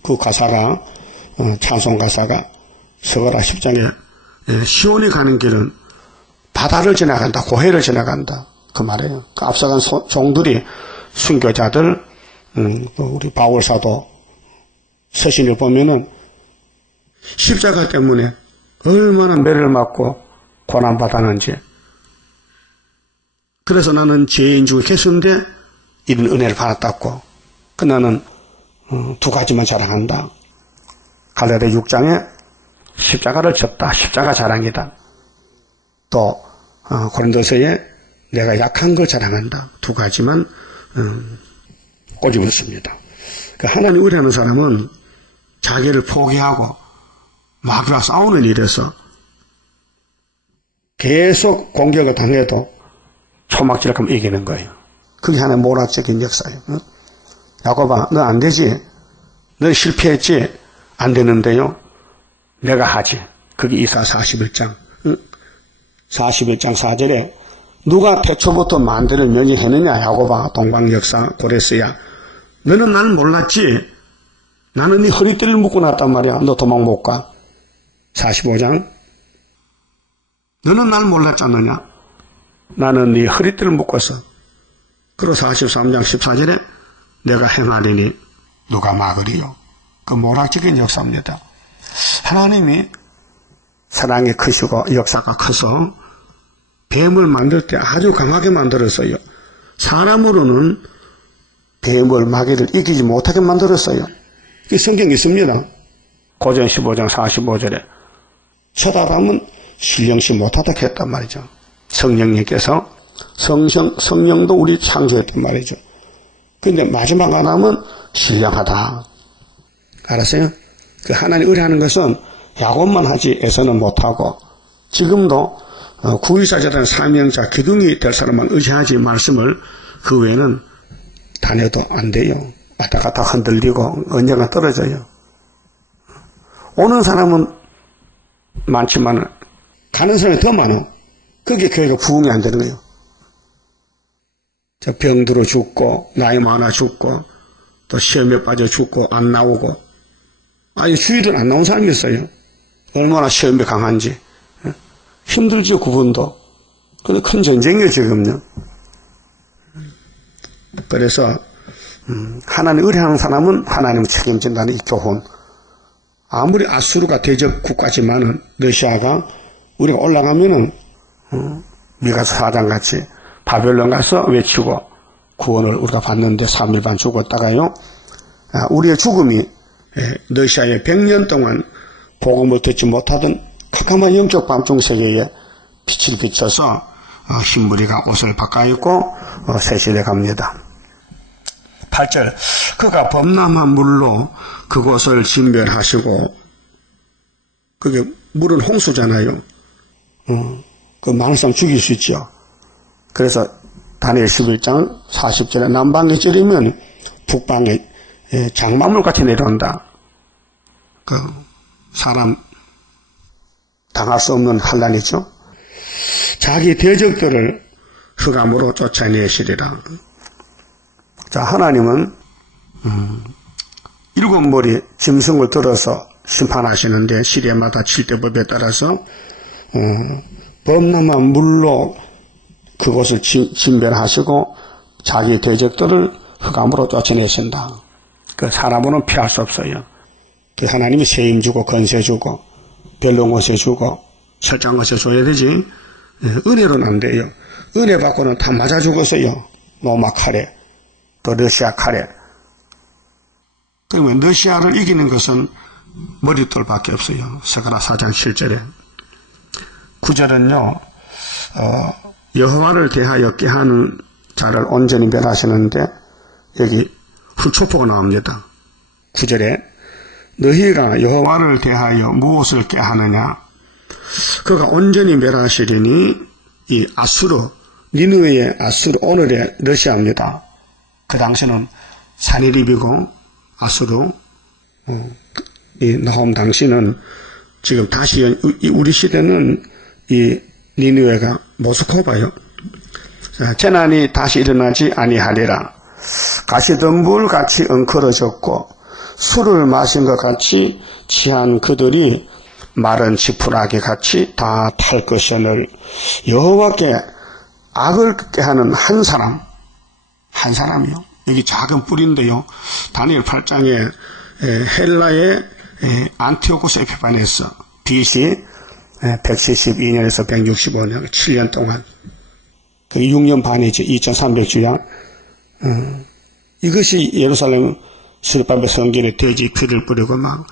그 가사가 찬송 가사가 스가랴 10장에 시온이 가는 길은 바다를 지나간다. 고해를 지나간다. 그 말이에요. 그 앞서간 종들이 순교자들 우리 바울사도 서신을 보면은 십자가 때문에 얼마나 매를 맞고 고난받았는지. 그래서 나는 죄인 중에 계수인데 이런 은혜를 받았다고. 그 나는 두 가지만 자랑한다. 갈라디아 6장에 십자가를 졌다. 십자가 자랑이다. 또 고린도서에 내가 약한 걸 자랑한다. 두 가지만 꼬집었습니다. 하나님 의뢰하는 사람은 자기를 포기하고 마귀와 싸우는 일에서 계속 공격을 당해도 초막질을 하면 이기는 거예요. 그게 하나의 모락적인 역사예요. 야곱아, 너 안 되지? 너 실패했지? 안 되는데요. 내가 하지. 그게 이사 41장. 41장 4절에 누가 태초부터 만대를 면역했느냐? 야곱아, 동방역사, 고레스야. 너는 나를 몰랐지? 나는 네 허리띠를 묶고 났단 말이야. 너 도망 못 가. 45장. 너는 나를 몰랐잖느냐? 나는 네 허리띠를 묶어서. 그리고 43장 14절에 내가 행하리니 누가 막으리요? 그 모락적인 역사입니다. 하나님이 사랑이 크시고 역사가 커서 뱀을 만들 때 아주 강하게 만들었어요. 사람으로는 뱀을 마귀를 이기지 못하게 만들었어요. 이 성경에 있습니다. 고전 15장 45절에 쳐다보면 신령시 못하다 했단 말이죠. 성령님께서 성령도 우리 창조했단 말이죠. 근데 마지막 하나는 신령하다. 알았어요? 그 하나님 의뢰하는 것은 야곱만 하지 에서는 못하고 지금도 구의사자라는 사명자 기둥이 될 사람만 의지하지 말씀을 그 외에는 다녀도 안 돼요. 왔다 갔다 흔들리고 언젠가 떨어져요. 오는 사람은 많지만 가는 사람이 더 많아. 그게 교회가 부흥이 안 되는 거예요. 병들어 죽고 나이 많아 죽고 또 시험에 빠져 죽고 안 나오고 아니 주일은 안 나온 사람이 있어요. 얼마나 시험이 강한지. 힘들죠 그분도. 근데 큰 전쟁이에요 지금요. 그래서 하나님 의뢰하는 사람은 하나님을 책임진다는 이 교훈. 아무리 아수르가 대적 국가지만은 러시아가 우리가 올라가면은 미가서 4장 같이 바벨론 가서 외치고 구원을 우리가 받는데 3일 반 죽었다가요. 우리의 죽음이 러시아의 100년 동안 복음을 듣지 못하던 캄캄한 영적 밤중 세계에 빛을 비춰서 흰무리가 옷을 바꿔입고 세실해 갑니다. 8절 그가 범람한 물로 그곳을 진멸하시고 그게 물은 홍수잖아요. 그 많은 사람 죽일 수 있죠. 그래서 다니엘 11장 40절에 남방에 찌르면 북방에 장마물 같이 내려온다. 그 사람 당할 수 없는 환란이죠. 자기 대적들을 흑암으로 쫓아내시리라. 자, 하나님은 일곱 머리 짐승을 들어서 심판하시는데 시대마다 7대 법에 따라서 범람한 물로 그곳을 진멸하시고 자기 대적들을 흑암으로 쫓아내신다. 그 사람으로는 피할 수 없어요. 그 하나님이 세임 주고 건세 주고 별로 것에 주고 철저한 것에 줘야 되지. 은혜로는 안 돼요. 은혜 받고는 다 맞아 죽었어요. 로마 칼에 또 러시아 칼에. 그러면 러시아를 이기는 것은 머릿돌밖에 없어요. 스가랴 4장 7절에. 9절은요. 여호와를 대하여 꾀하는 자를 온전히 멸하시는데 여기 훌초포가 나옵니다. 9절에 너희가 여호와를 대하여 무엇을 꾀하느냐. 그가 온전히 멸하시리니 이 아수르, 니느웨의 아수르, 오늘의 러시아입니다. 그 당시는 사내립이고 아수르, 이 나홈 당시는 지금 다시 우리 시대는 이 니느웨가 모스크바요. 재난이 다시 일어나지 아니하리라. 가시덤불 같이 엉클어졌고 술을 마신 것 같이 취한 그들이 마른 지푸라기 같이 다 탈 것이오늘 여호와께 악을 꾀하는 한 사람이요. 여기 작은 뿔인데요. 다니엘 8장에 헬라의 안티오코스 에피파네스 BC 172년에서 165년 7년 동안 6년 반이지 2300주야. 이것이 예루살렘 스룹바벨 성전에 돼지 피를 뿌리고 막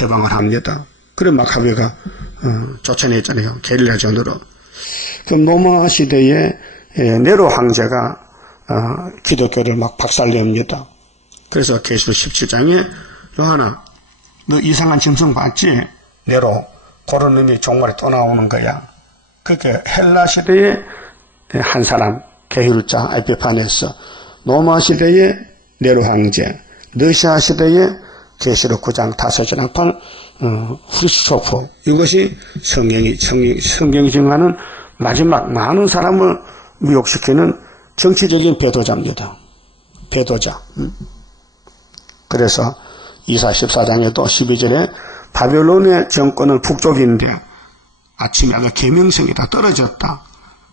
해방을 합니다. 그래 마카베가 쫓아냈잖아요. 게릴라전으로. 그럼 로마 시대에 네로 황제가 기독교를 막 박살냅니다. 그래서 계시록 17장에 요한아 너 이상한 짐승 봤지? 네로 그런 놈이 종말에 또 나오는 거야. 그렇게 헬라 시대에 한 사람 게휼자 에피파네스, 로마 시대에 네로 황제, 러시아 시대에 계시록 9장 5절 8 후르츠초프. 이것이 성경이 증하는 마지막 많은 사람을 미혹시키는 정치적인 배도자입니다. 배도자. 그래서 이사 14장에도 12절에 바벨론의 정권은 북쪽인데 아침에 아까 계명성이 다 떨어졌다.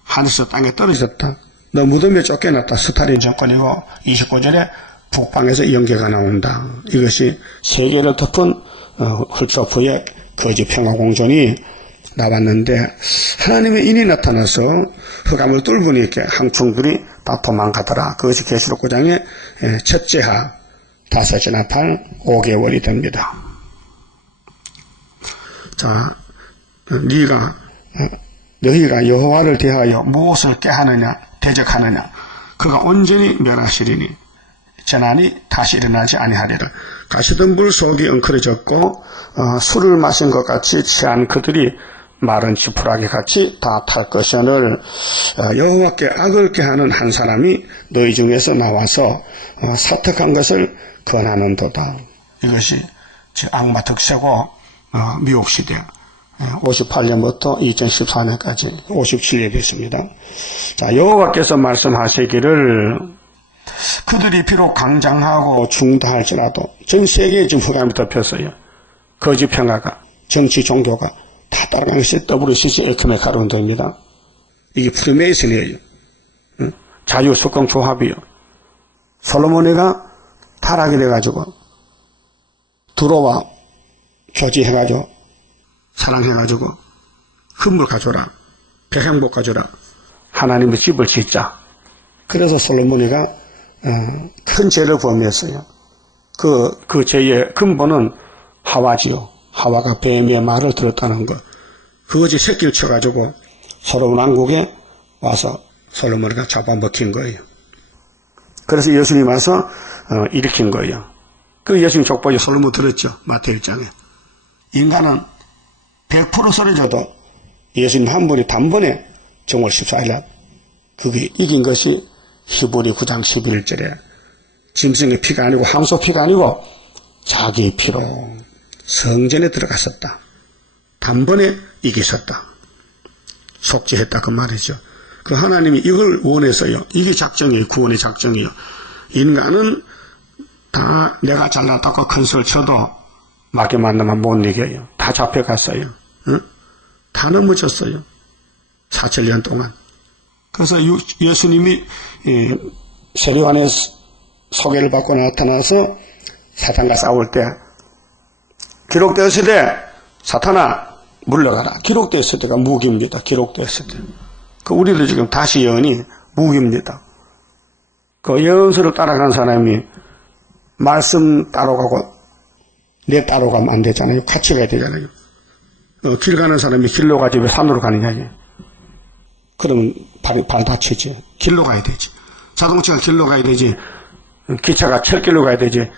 하늘에서 땅에 떨어졌다. 너 무덤에 쫓겨났다. 스탈린 정권이고 29절에 북방에서 연계가 나온다. 이것이 세계를 덮은 훌초프의 거짓 평화공존이 나왔는데 하나님의 인이 나타나서 흑암을 뚫으니까 항충들이 다 도망가더라. 그것이 계시록 9장의 첫째 하 5째나 8 5개월이 됩니다. 자, 너희가 여호와를 대하여 무엇을 꾀하느냐 대적하느냐 그가 온전히 멸하시리니 재난이 다시 일어나지 아니하리라. 가시덤불 속이 엉클어졌고 술을 마신 것 같이 취한 그들이 마른 지푸라기 같이 다 탈 것이오늘 여호와께 악을 꾀하는 한 사람이 너희 중에서 나와서 사특한 것을 권하는도다. 이것이 악마 득세고 미혹시대 58년부터 2014년까지 57년이 됐습니다. 자, 여호와께서 말씀하시기를 그들이 비록 강장하고 중도할지라도 전 세계에 지금 흑암이 덮였어요. 거짓 평화가 정치 종교가 다 따라가는 것이 WCC 에크메 가론도입니다. 이게 프리메이슨이에요. 자유석공 조합이요. 솔로몬이가 타락이 돼가지고 들어와 교제해가지고 사랑해가지고 흠물 가져라. 백향복 가져라. 하나님의 집을 짓자. 그래서 솔로몬이가 큰 죄를 범했어요. 그 죄의 근본은 하와지요. 하와가 뱀의 말을 들었다는 것. 그것이 새끼를 쳐가지고 솔로몬 왕국에 와서 솔로몬이가 잡아먹힌 거예요. 그래서 예수님 와서 일으킨 거예요. 그 예수님 족보에 솔로몬 들었죠. 마태일장에. 인간은 100% 쓰러져도 예수님 한 분이 단번에 정월 14일날 그게 이긴 것이 히브리 9장 11절에 짐승의 피가 아니고 항소 피가 아니고 자기의 피로 성전에 들어갔었다. 단번에 이기셨다. 속죄했다 그 말이죠. 그 하나님이 이걸 원해서요. 이게 작정이에요. 구원의 작정이에요. 인간은 다 내가 잘났다고 큰 소리 쳐도 마귀 만나면 못 이겨요. 다 잡혀갔어요. 응? 다 넘어졌어요. 4,000년 동안. 그래서 예수님이 세례요한의 소개를 받고 나타나서 사탄과 싸울 때 기록되었을 때 사탄아 물러가라. 기록되었을 때가 무기입니다. 기록되었을 때. 그 우리도 지금 다시 예언이 무기입니다. 그 예언서를 따라가는 사람이 말씀 따라가고 내 따라가면 안 되잖아요. 같이 가야 되잖아요. 길 가는 사람이 길로 가지 왜 산으로 가느냐. 그러면 발 다치지. 길로 가야 되지. 자동차가 길로 가야 되지. 기차가 철길로 가야 되지.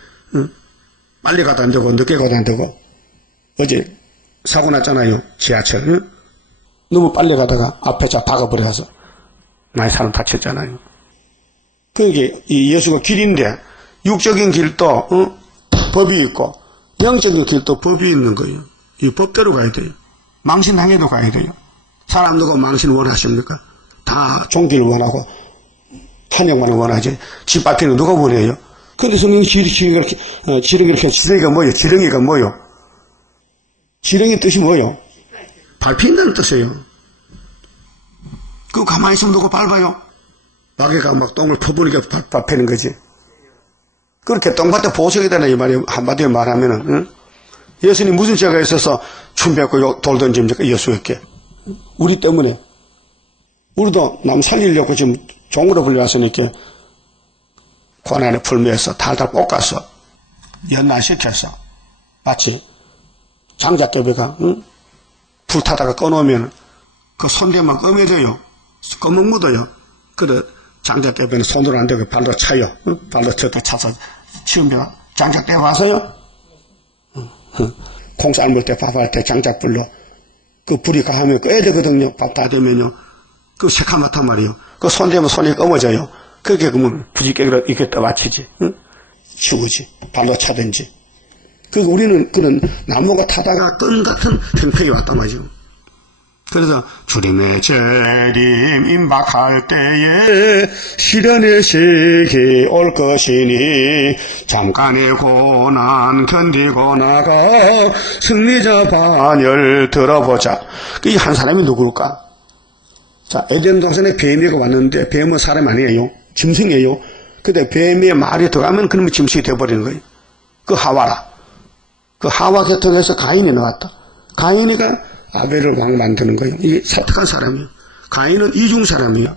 빨리 가도 안 되고 늦게 가도 안 되고. 어제 사고 났잖아요. 지하철. 너무 빨리 가다가 앞에 차 박아버려서 많이 사람 다쳤잖아요. 그러니까 이 예수가 길인데 육적인 길도 법이 있고 영적인 길도 법이 있는 거예요. 이 법대로 가야 돼요. 망신당해도 가야 돼요. 사람 누가 망신 원하십니까? 다 종기를 원하고 한영만을 원하지. 집 밖에는 누가 원해요? 근데 성경이 지렁이가 뭐예요? 지렁이가 뭐예요? 지렁이 뜻이 뭐예요? 밟힌다는 뜻이에요. 그거 가만히 있으면 누가 밟아요? 마귀가 막 똥을 퍼부니까 밟히는 거지. 그렇게 똥밭에 보석이다네 이 말이에요. 한마디로 말하면은. 응? 예수님 무슨 죄가 있어서 춤 뱉고 돌 던집니까? 예수에게. 우리 때문에. 우리도 남 살리려고 지금 종으로 불려와서 이렇게 고난에 풀면서 달달 볶아서 연난시켜서 마치 장작개비가 불타다가 꺼놓으면 그 손대만 검해져요. 검은 묻어요. 그래 장작개비는 손으로 안 되고 발로 차요. 발로 쳤다 차서 치우면 장작대 와서요. 콩 삶을 때 밥할 때 장작불로 그 불이 가하면 꺼야 되거든요. 밥 다 되면요. 그 새카맣단 말이에요. 그 손대면 손이 검어져요. 그렇게 그러면 부지깨기로 이렇게 떠받치지. 치우지. 발로 차든지. 그 우리는 그런 나무가 타다가 끈 같은 행패가 왔단 말이죠. 그래서 주님의 재림 임박할 때에 시련의 시기 올 것이니 잠깐의 고난 견디고 나가 승리자 반열 들어보자. 이 한 사람이 누굴까? 자, 에덴 동산에 뱀이가 왔는데 뱀은 사람이 아니에요. 짐승이에요. 근데 뱀의 말이 들어가면 그러면 짐승이 되어버리는 거예요. 그 하와라. 그 하와 계통에서 가인이 나왔다. 가인이가 아벨을 왕 만드는 거예요. 이게 사특한 사람이에요. 가인은 이중 사람이에요.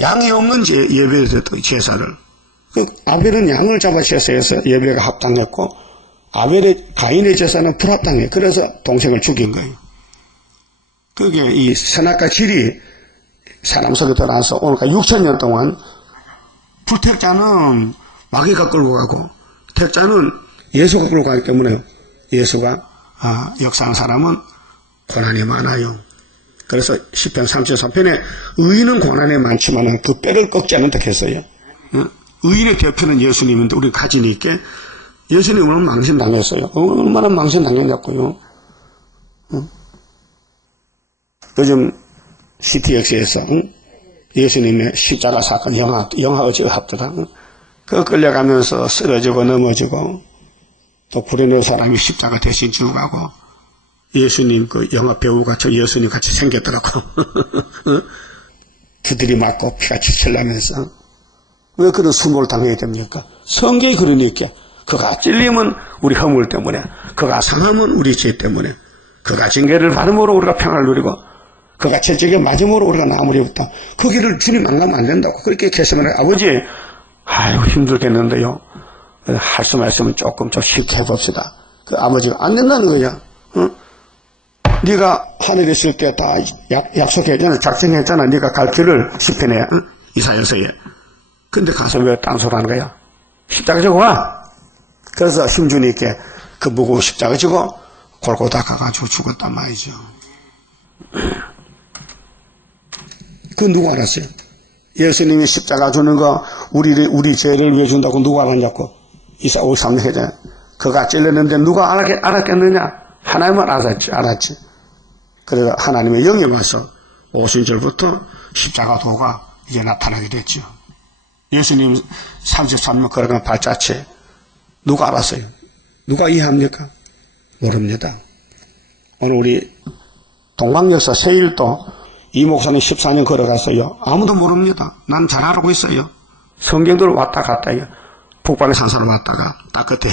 양이 없는 예배를 드렸던 제사를. 그 아벨은 양을 잡아 제사해서 예배가 합당했고 가인의 제사는 불합당해요. 그래서 동생을 죽인 거예요. 그게 이 선악과 질이 사람 속에 들어와서 오늘까지 6,000년 동안 불택자는 마귀가 끌고 가고 택자는 예수가 끌고 가기 때문에 예수가 역사하는 사람은 고난이 많아요. 그래서 시편 33편에 의인은 고난이 많지만 그 뼈를 꺾지 않는다 했어요. 의인의 대표는 예수님인데 우리 가지니까 예수님은 망신당했어요. 얼마나 망신당했냐고요. 요즘 CTX에서 예수님의 십자가 사건 영화 어제 합더라. 그 끌려가면서 쓰러지고 넘어지고 또 불에 넣은 사람이 십자가 대신 지고 가고 예수님 그 영화 배우가 저 예수님 같이 생겼더라고. 두드리 맞고 피가 치칠라면서 왜 그런 수모를 당해야 됩니까? 성경이 그러니까 그가 찔림은 우리 허물 때문에 그가 상함은 우리 죄 때문에 그가 징계를 받음으로 우리가 평안을 누리고 그가 채찍에 맞음으로 우리가 나무리 붙다. 그 길을 주님 안 가면 안 된다고 그렇게 계시면 아버지 아이고 힘들겠는데요. 할 수 말씀은 조금 좀 쉽게 해봅시다. 그 아버지가 안 된다는 거야. 응? 네가 하늘에 있을 때 다 약속했잖아. 작정했잖아. 네가 갈 길을 시편에 응? 이사야서에. 근데 가서 왜 딴소리 하는 거야? 십자가 지고 와. 그래서 힘주니까 그 무거운 십자가 지고 골고다 가가지고 죽었단 말이죠. 그 누가 알았어요? 예수님이 십자가 주는 거 우리 죄를 위해 준다고 누가 알았냐고. 이사 53년 해전 그가 찔렸는데 누가 알았겠느냐? 하나님은 알았지. 그래서 하나님의 영이 와서 오순절부터 십자가 도가 이제 나타나게 됐죠. 예수님 33년 걸어간 발자취 누가 알았어요? 누가 이해합니까? 모릅니다. 오늘 우리 동방역사 세일도 이 목사님 14년 걸어갔어요. 아무도 모릅니다. 난 잘 알고 있어요. 성경들 왔다 갔다 해요. 북방의 산사로 왔다가 딱 그때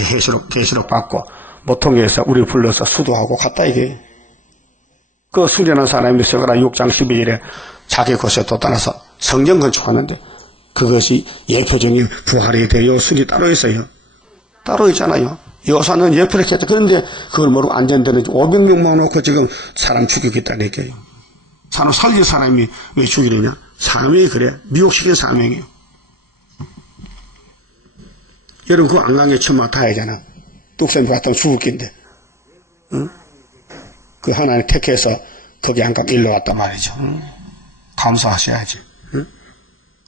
계시록 받고 모통에서 우리 불러서 수도하고 갔다 이게. 그 수련한 사람이 서가라 6장 12절에 자기 곳에 돋아나서 성경 건축하는데 그것이 예표적인 부활이 되어 순이 따로 있어요. 따로 있잖아요. 여사는 예표를 했죠. 그런데 그걸 모르고 안전되는 500명만 놓고 지금 사람 죽이겠다니까요. 사람 살릴 사람이 왜 죽이느냐? 사명이 그래. 미혹시킨 사명이에요. 여러분 그 안강에 천마 다 하잖아. 뚝섬이 갔다면 죽을 낀데. 응? 그 하나님 택해서 거기 안 가면 일로 왔단 말이죠. 감사하셔야지. 응?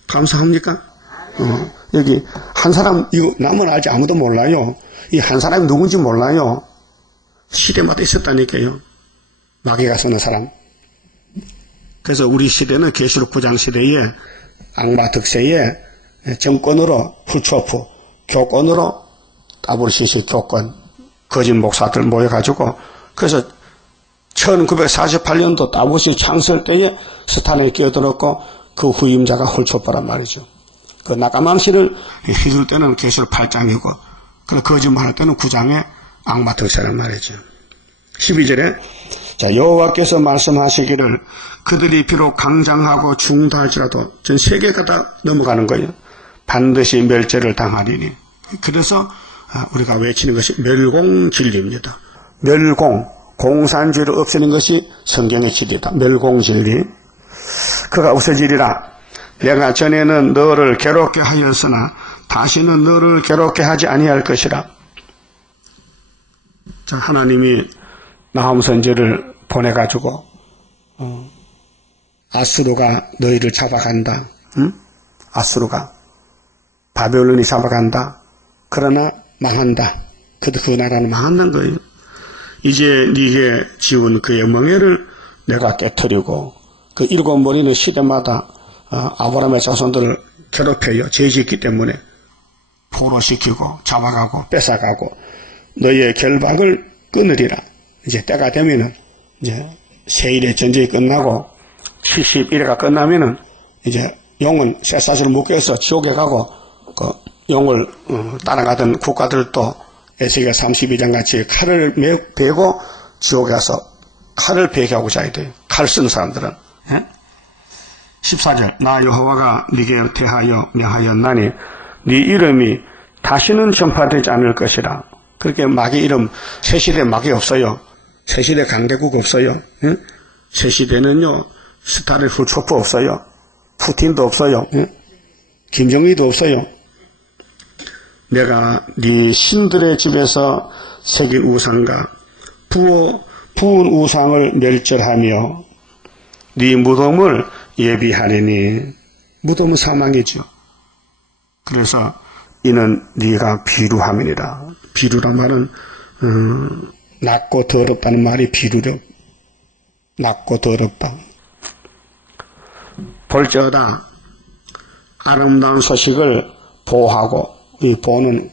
감사합니까? 여기 한 사람 이거 남은 알지 아무도 몰라요. 이 한 사람이 누군지 몰라요. 시대마다 있었다니까요. 마귀가 쓰는 사람. 그래서 우리 시대는 계시록 9장 시대에 악마 득세에 정권으로 풀초프, 교권으로 WCC 교권, 거짓 목사들 모여가지고 그래서 1948년도 WCC 창설 때에 스탄에 끼어들었고 그 후임자가 홀초퍼란 말이죠. 그 나가망시를 휘둘 때는 계시록 8장이고 그 거짓말할 때는 9장에 악마 득세란 말이죠. 12절에 자 여호와께서 말씀하시기를 그들이 비록 강장하고 중다할지라도 전 세계가 다 넘어가는 거예요. 반드시 멸절을 당하리니. 그래서 우리가 외치는 것이 멸공진리입니다. 멸공, 공산주의를 없애는 것이 성경의 진리다. 멸공진리. 그가 없어지리라. 내가 전에는 너를 괴롭게 하였으나 다시는 너를 괴롭게 하지 아니할 것이라. 자, 하나님이 나훔 선지를 보내가지고 아수르가 너희를 잡아간다. 응? 아수르가 바벨론이 잡아간다. 그러나 망한다. 그 나라는 망한다는 거예요. 이제 네게 지은 그의 멍에를 내가 깨뜨리고 그 일곱 머리는 시대마다 아브라함의 자손들을 괴롭혀요. 죄짓기 때문에 포로시키고 잡아가고 뺏어가고 너희의 결박을 끊으리라. 이제 때가 되면은 이제 세일의 전쟁이 끝나고 71회가 끝나면은 이제 용은 쇠사슬을 묶여서 지옥에 가고 그 용을 따라가던 국가들도 에스겔 32장 같이 칼을 베고 지옥에 가서 칼을 베게 하고 자야 돼요. 칼 쓰는 사람들은. 예? 14절 나 여호와가 네게 대하여 명하였나니 네 이름이 다시는 전파되지 않을 것이라. 그렇게 마귀 이름 새시대 마귀 없어요. 새시대 강대국 없어요. 예? 새시대는요 스타린 후초프 없어요. 푸틴도 없어요. 예? 김정일도 없어요. 내가 네 신들의 집에서 새긴 우상과 부은 우상을 멸절하며 네 무덤을 예비하리니. 무덤은 사망이죠. 그래서 이는 네가 비루함이니라. 비루란 말은 낮고 더럽다는 말이 비루력. 낮고 더럽다. 볼지어다 아름다운 소식을 보하고, 이 보는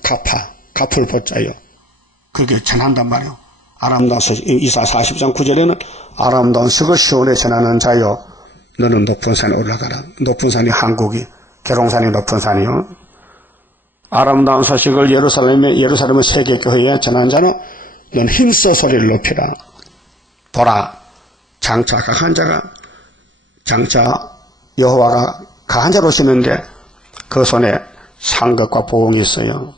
갚을 보자요. 그렇게 전한단 말이에요. 아름다운 소식. 이사 40장 9절에는 아름다운 소식을 시온에 전하는 자요. 너는 높은 산에 올라가라. 높은 산이 한국이, 계룡산이 높은 산이요. 아름다운 소식을 예루살렘의 세계교회에 전하는 자는 너는 힘써 소리를 높이라. 보라, 장차 강한 자가, 장차 여호와가 강한 자로 오시는데 그 손에 상급과 보응이 있어요.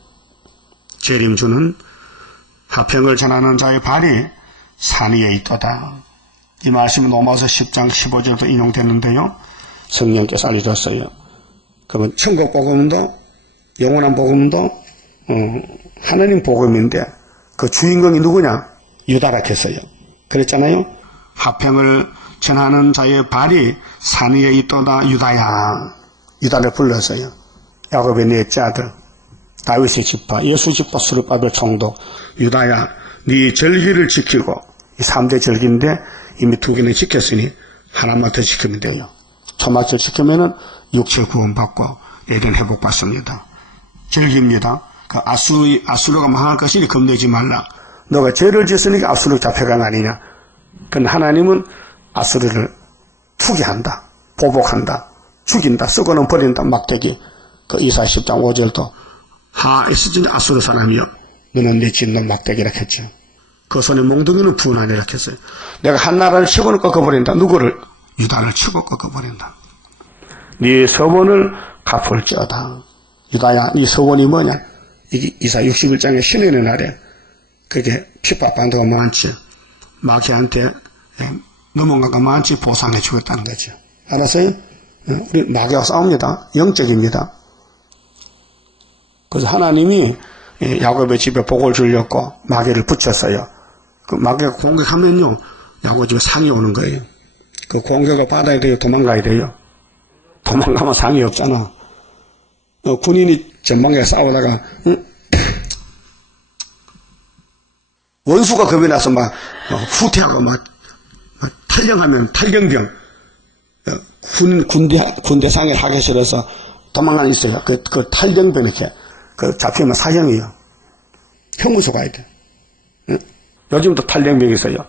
재림주는 화평을 전하는 자의 발이 산 위에 있도다. 이 말씀은 로마서 10장 15절도 인용됐는데요. 성령께서 알려줬어요. 그러면 천국 복음도 영원한 복음도 하나님 복음인데 그 주인공이 누구냐? 유다라 했어요. 그랬잖아요. 화평을 전하는 자의 발이 산 위에 있도다 유다야. 유다를 불렀어요. 야곱의 넷째 아들, 다윗의 지파, 예수 지파 수르바벨 총독. 유다야, 네 절기를 지키고, 이 3대 절기인데 이미 2개는 지켰으니 하나만 더 지키면 돼요. 초막절 지키면은 육체 구원받고 에덴 회복받습니다. 절기입니다. 그 아수르가 망할 것이니 겁내지 말라. 너가 죄를 지었으니까 아수르 잡혀간 아니냐. 그런데 하나님은 아수르를 투기한다, 보복한다, 죽인다, 썩어는 버린다, 막대기. 그 이사야 10장 5절도 하에스진 아수르 사람이여, 너는 내 진놈 막대기라 했죠. 그 손에 몽둥이는 분하니라 했어요. 내가 한 나라를 치고는 꺾어버린다. 누구를? 유다를 치고 꺾어버린다. 네 서원을 갚을지어다. 유다야, 네 서원이 뭐냐? 이게 이사야 61장의 신년의 날에 그게 핍박받는 데가 많지. 마귀한테 넘어간 거 많지. 보상해 주겠다는 거죠. 알았어요? 우리 마귀와 싸웁니다. 영적입니다. 그래서 하나님이 야곱의 집에 복을 주려고 마귀를 붙였어요. 그 마귀가 공격하면요, 야곱 집에 상이 오는 거예요. 그 공격을 받아야 돼요? 도망가야 돼요? 도망가면 상이 없잖아. 군인이 전방에 싸우다가 원수가 겁이 나서 막 후퇴하고 막 탈령하면 탈령병, 군대상에 하기 싫어서 도망가는 있어요. 그 탈령병 이렇게 그 잡히면 사형이요. 형무소 가야 돼. 요즘도 탈령병이 있어요.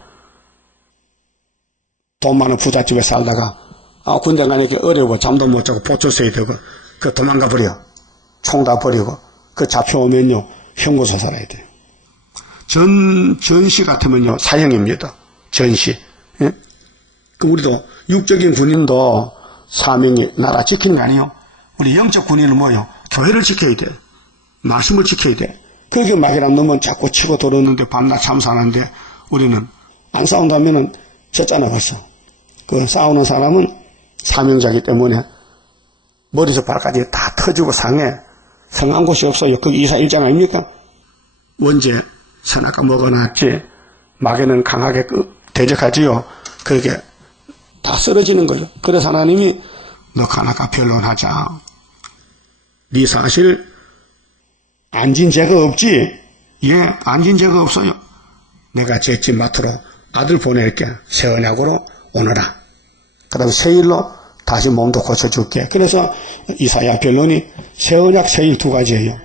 돈 많은 부잣집에 살다가 군대 가니까 어려워. 잠도 못 자고 보초 써야 되고 그 도망가 버려. 총 다 버리고 그 잡혀오면요 형무소 살아야 돼. 전시 같으면요 사형입니다. 전시. 예? 그 우리도 육적인 군인도 사명이 나라 지키는 거 아니에요? 우리 영적 군인은 뭐예요? 교회를 지켜야 돼. 말씀을 지켜야 돼. 그렇게 막이란 놈은 자꾸 치고 들었는데 밤낮 참사하는데 우리는 안 싸운다면은 졌잖아 벌써. 그 싸우는 사람은 사명자이기 때문에 머리에서 발까지 다 터지고 상해. 성한 곳이 없어요. 그게 이사야 1장 아닙니까? 원죄 선악과 먹어놨지. 마귀는 강하게 대적하지요. 그렇게 다 쓰러지는 거죠. 그래서 하나님이 너 하나가 변론하자. 네 사실 안진 죄가 없지? 예, 안진 죄가 없어요. 내가 죄집 맡으러 아들 보낼게. 새 언약으로 오너라. 그 다음에 새 일로 다시 몸도 고쳐줄게. 그래서 이사야 변론이 새 언약, 새 일 2가지예요.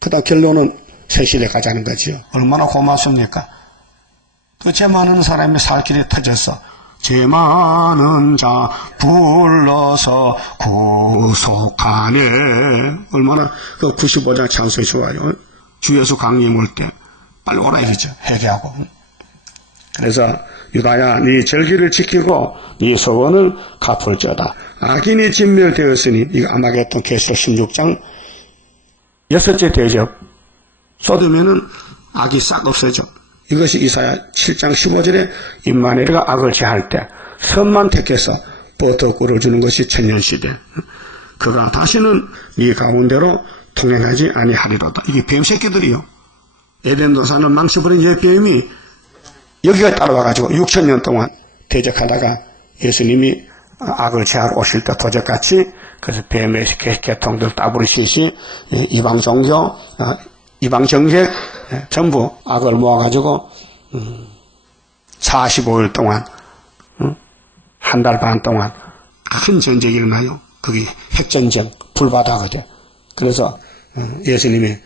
그 다음 결론은 새 시대 가자는 거지요. 얼마나 고맙습니까? 그 죄 많은 사람이 살 길이 터졌어. 죄 많은 자 불러서 구속하네. 얼마나 그 95장 찬송이 좋아요. 주 예수 강림 올 때 빨리 오라 이러죠. 회개하고. 그래서 유다야, 네 절기를 지키고 네 소원을 갚을지어다. 악인이 진멸되었으니, 이거 아마겟돈 계시록 16장 6째 대접. 쏟으면은 악이 싹 없어져. 이것이 이사야 7장 15절에 임마누엘가 악을 제할 때 선만 택해서 버터꿀을 주는 것이 천년시대. 그가 다시는 네 가운데로 통행하지 아니하리로다. 이게 뱀새끼들이요. 에덴 동산을 망쳐버린 옛 뱀이 여기가 따라와가지고 6,000년 동안 대적하다가 예수님이 악을 제하러 오실 때 도적같이 그래서 뱀의 계통들 따부리시시 이방 종교, 이방 정책 전부 악을 모아가지고 45일 동안 한 달 반 동안 큰 전쟁이 일어나요. 그게 핵전쟁, 불바다거든. 그래서 예수님이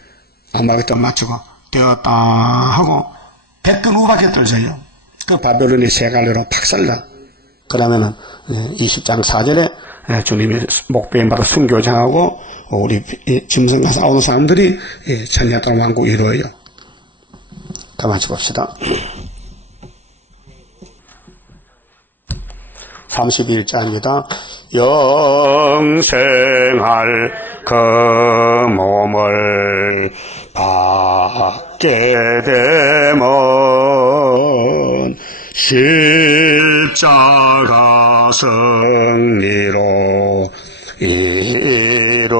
아마겟돈 맞추고 되었다 하고 백근 우박에 떨어져요. 그 바벨론이 세 갈래로 박살나. 그러면은 20장 4절에 주님이 목배임 받아 순교장하고 우리 짐승과 싸우는 사람들이 천년 동안 왕국 이루어요. 가만히 봅시다. 31장입니다. 영생할 그 몸을 받게 되면 십자가 승리로 이름이요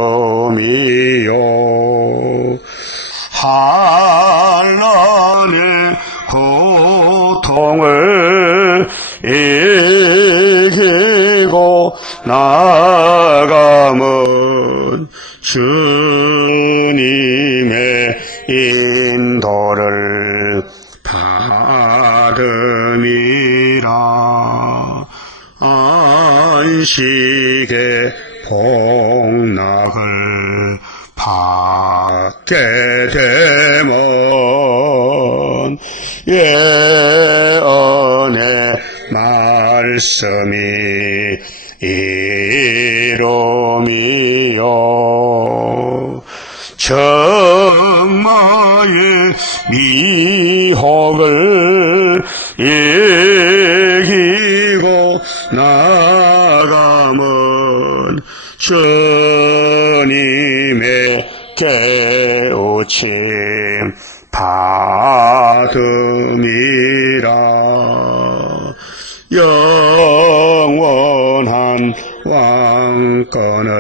한란의 고통을 이기고 나아가면 주님의 인도를 받음이라. 안식의 복락을 받게 되면 예언의 말씀이 이루미요. 정마의 미혹을 이기고 나가면 주님의 깨우침 받음이라. 영원한 왕권을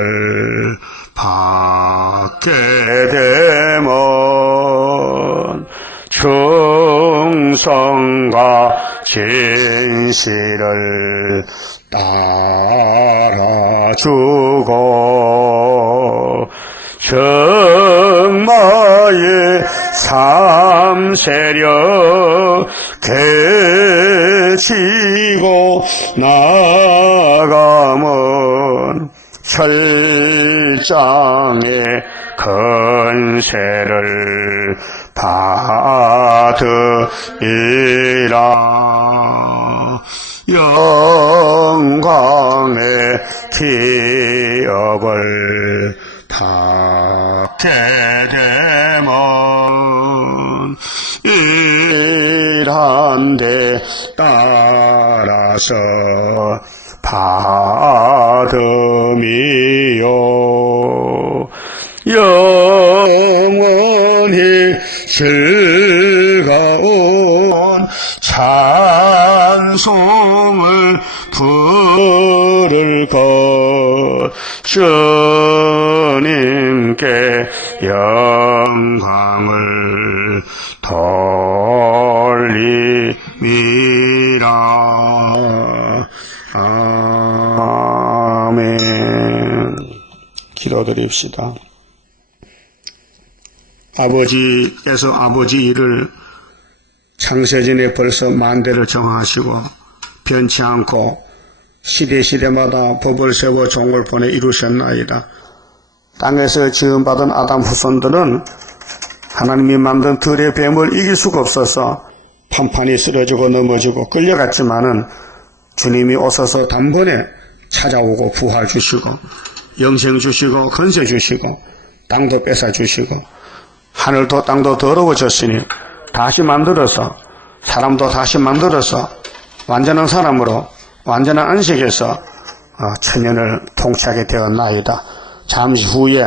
받게 되면 충성과 진실을 따라주고 정마의 삼세력 개치고 나가면 혈장의 건세를 받으리라. 영광의 기업을 받게 되면 일한 데 따라서 받음이요. 영원히 즐거운 찬송을 부를 것 주님께 영광을 돌림이라. 아멘. 기도드립시다. 아버지께서 아버지 일을 창세전에 벌써 만대를 정하시고 변치 않고 시대마다 법을 세워 종을 보내 이루셨나이다. 땅에서 지음받은 아담 후손들은 하나님이 만든 들의 뱀을 이길 수가 없어서 판판이 쓰러지고 넘어지고 끌려갔지만은 주님이 오셔서 단번에 찾아오고 부활 주시고 영생 주시고 건세 주시고 땅도 뺏어 주시고 하늘도 땅도 더러워졌으니 다시 만들어서 사람도 다시 만들어서 완전한 사람으로 완전한 안식에서 천년을 통치하게 되었나이다. 잠시 후에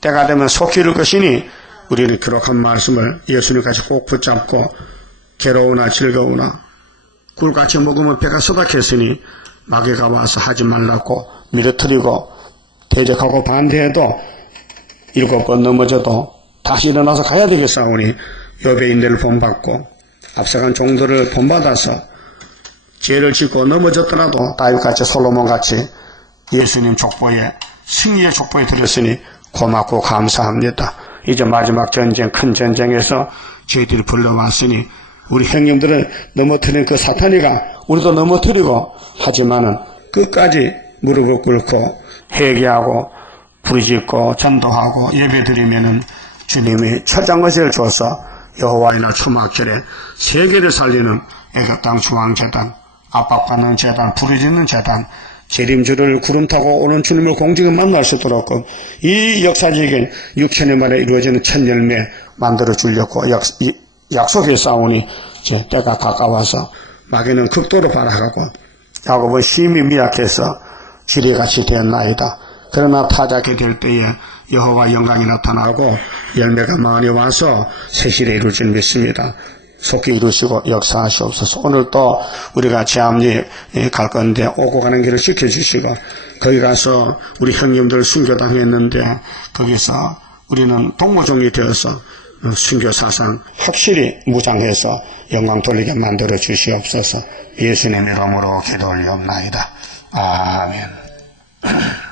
때가 되면 속히 이룰 것이니 우리는 기록한 말씀을 예수님같이 꼭 붙잡고 괴로우나 즐거우나 꿀같이 먹으면 배가 쏟아겠으니 마귀가 와서 하지 말라고 밀어뜨리고 대적하고 반대해도 7번 넘어져도 다시 일어나서 가야 되겠사오니 여배인들을 본받고 앞서간 종들을 본받아서 죄를 짓고 넘어졌더라도 다윗같이 솔로몬같이 예수님 족보에 승리의 족보에 들었으니 고맙고 감사합니다. 이제 마지막 전쟁 큰 전쟁에서 저희들이 불러왔으니 우리 형님들은 넘어뜨린 그 사탄이가 우리도 넘어뜨리고 하지만은 끝까지 무릎을 꿇고 회개하고 부르짖고 전도하고 예배드리면은 주님이 철장것을 줘서 여호와의 날 초막절에 세계를 살리는 애가 땅 중앙재단, 압박받는 재단, 부르짖는 재단, 재림주를 구름 타고 오는 주님을 공중에 만날 수 있도록 이 역사적인 6천년 만에 이루어지는 첫 열매 만들어 주려고 약속해 싸우니 이제 때가 가까워서 마귀는 극도로 발악하고 야곱은 심히 미약해서 지뢰같이 되었나이다. 그러나 타작이 될 때에 여호와 영광이 나타나고 열매가 많이 와서 세실에 이룰 줄 믿습니다. 속히 이루시고 역사하시옵소서. 오늘 또 우리가 제암리에 갈 건데 오고 가는 길을 지켜주시고 거기 가서 우리 형님들 순교당했는데 거기서 우리는 동무종이 되어서 순교 사상 확실히 무장해서 영광 돌리게 만들어 주시옵소서. 예수님 이름으로 기도 올리옵나이다. 아멘.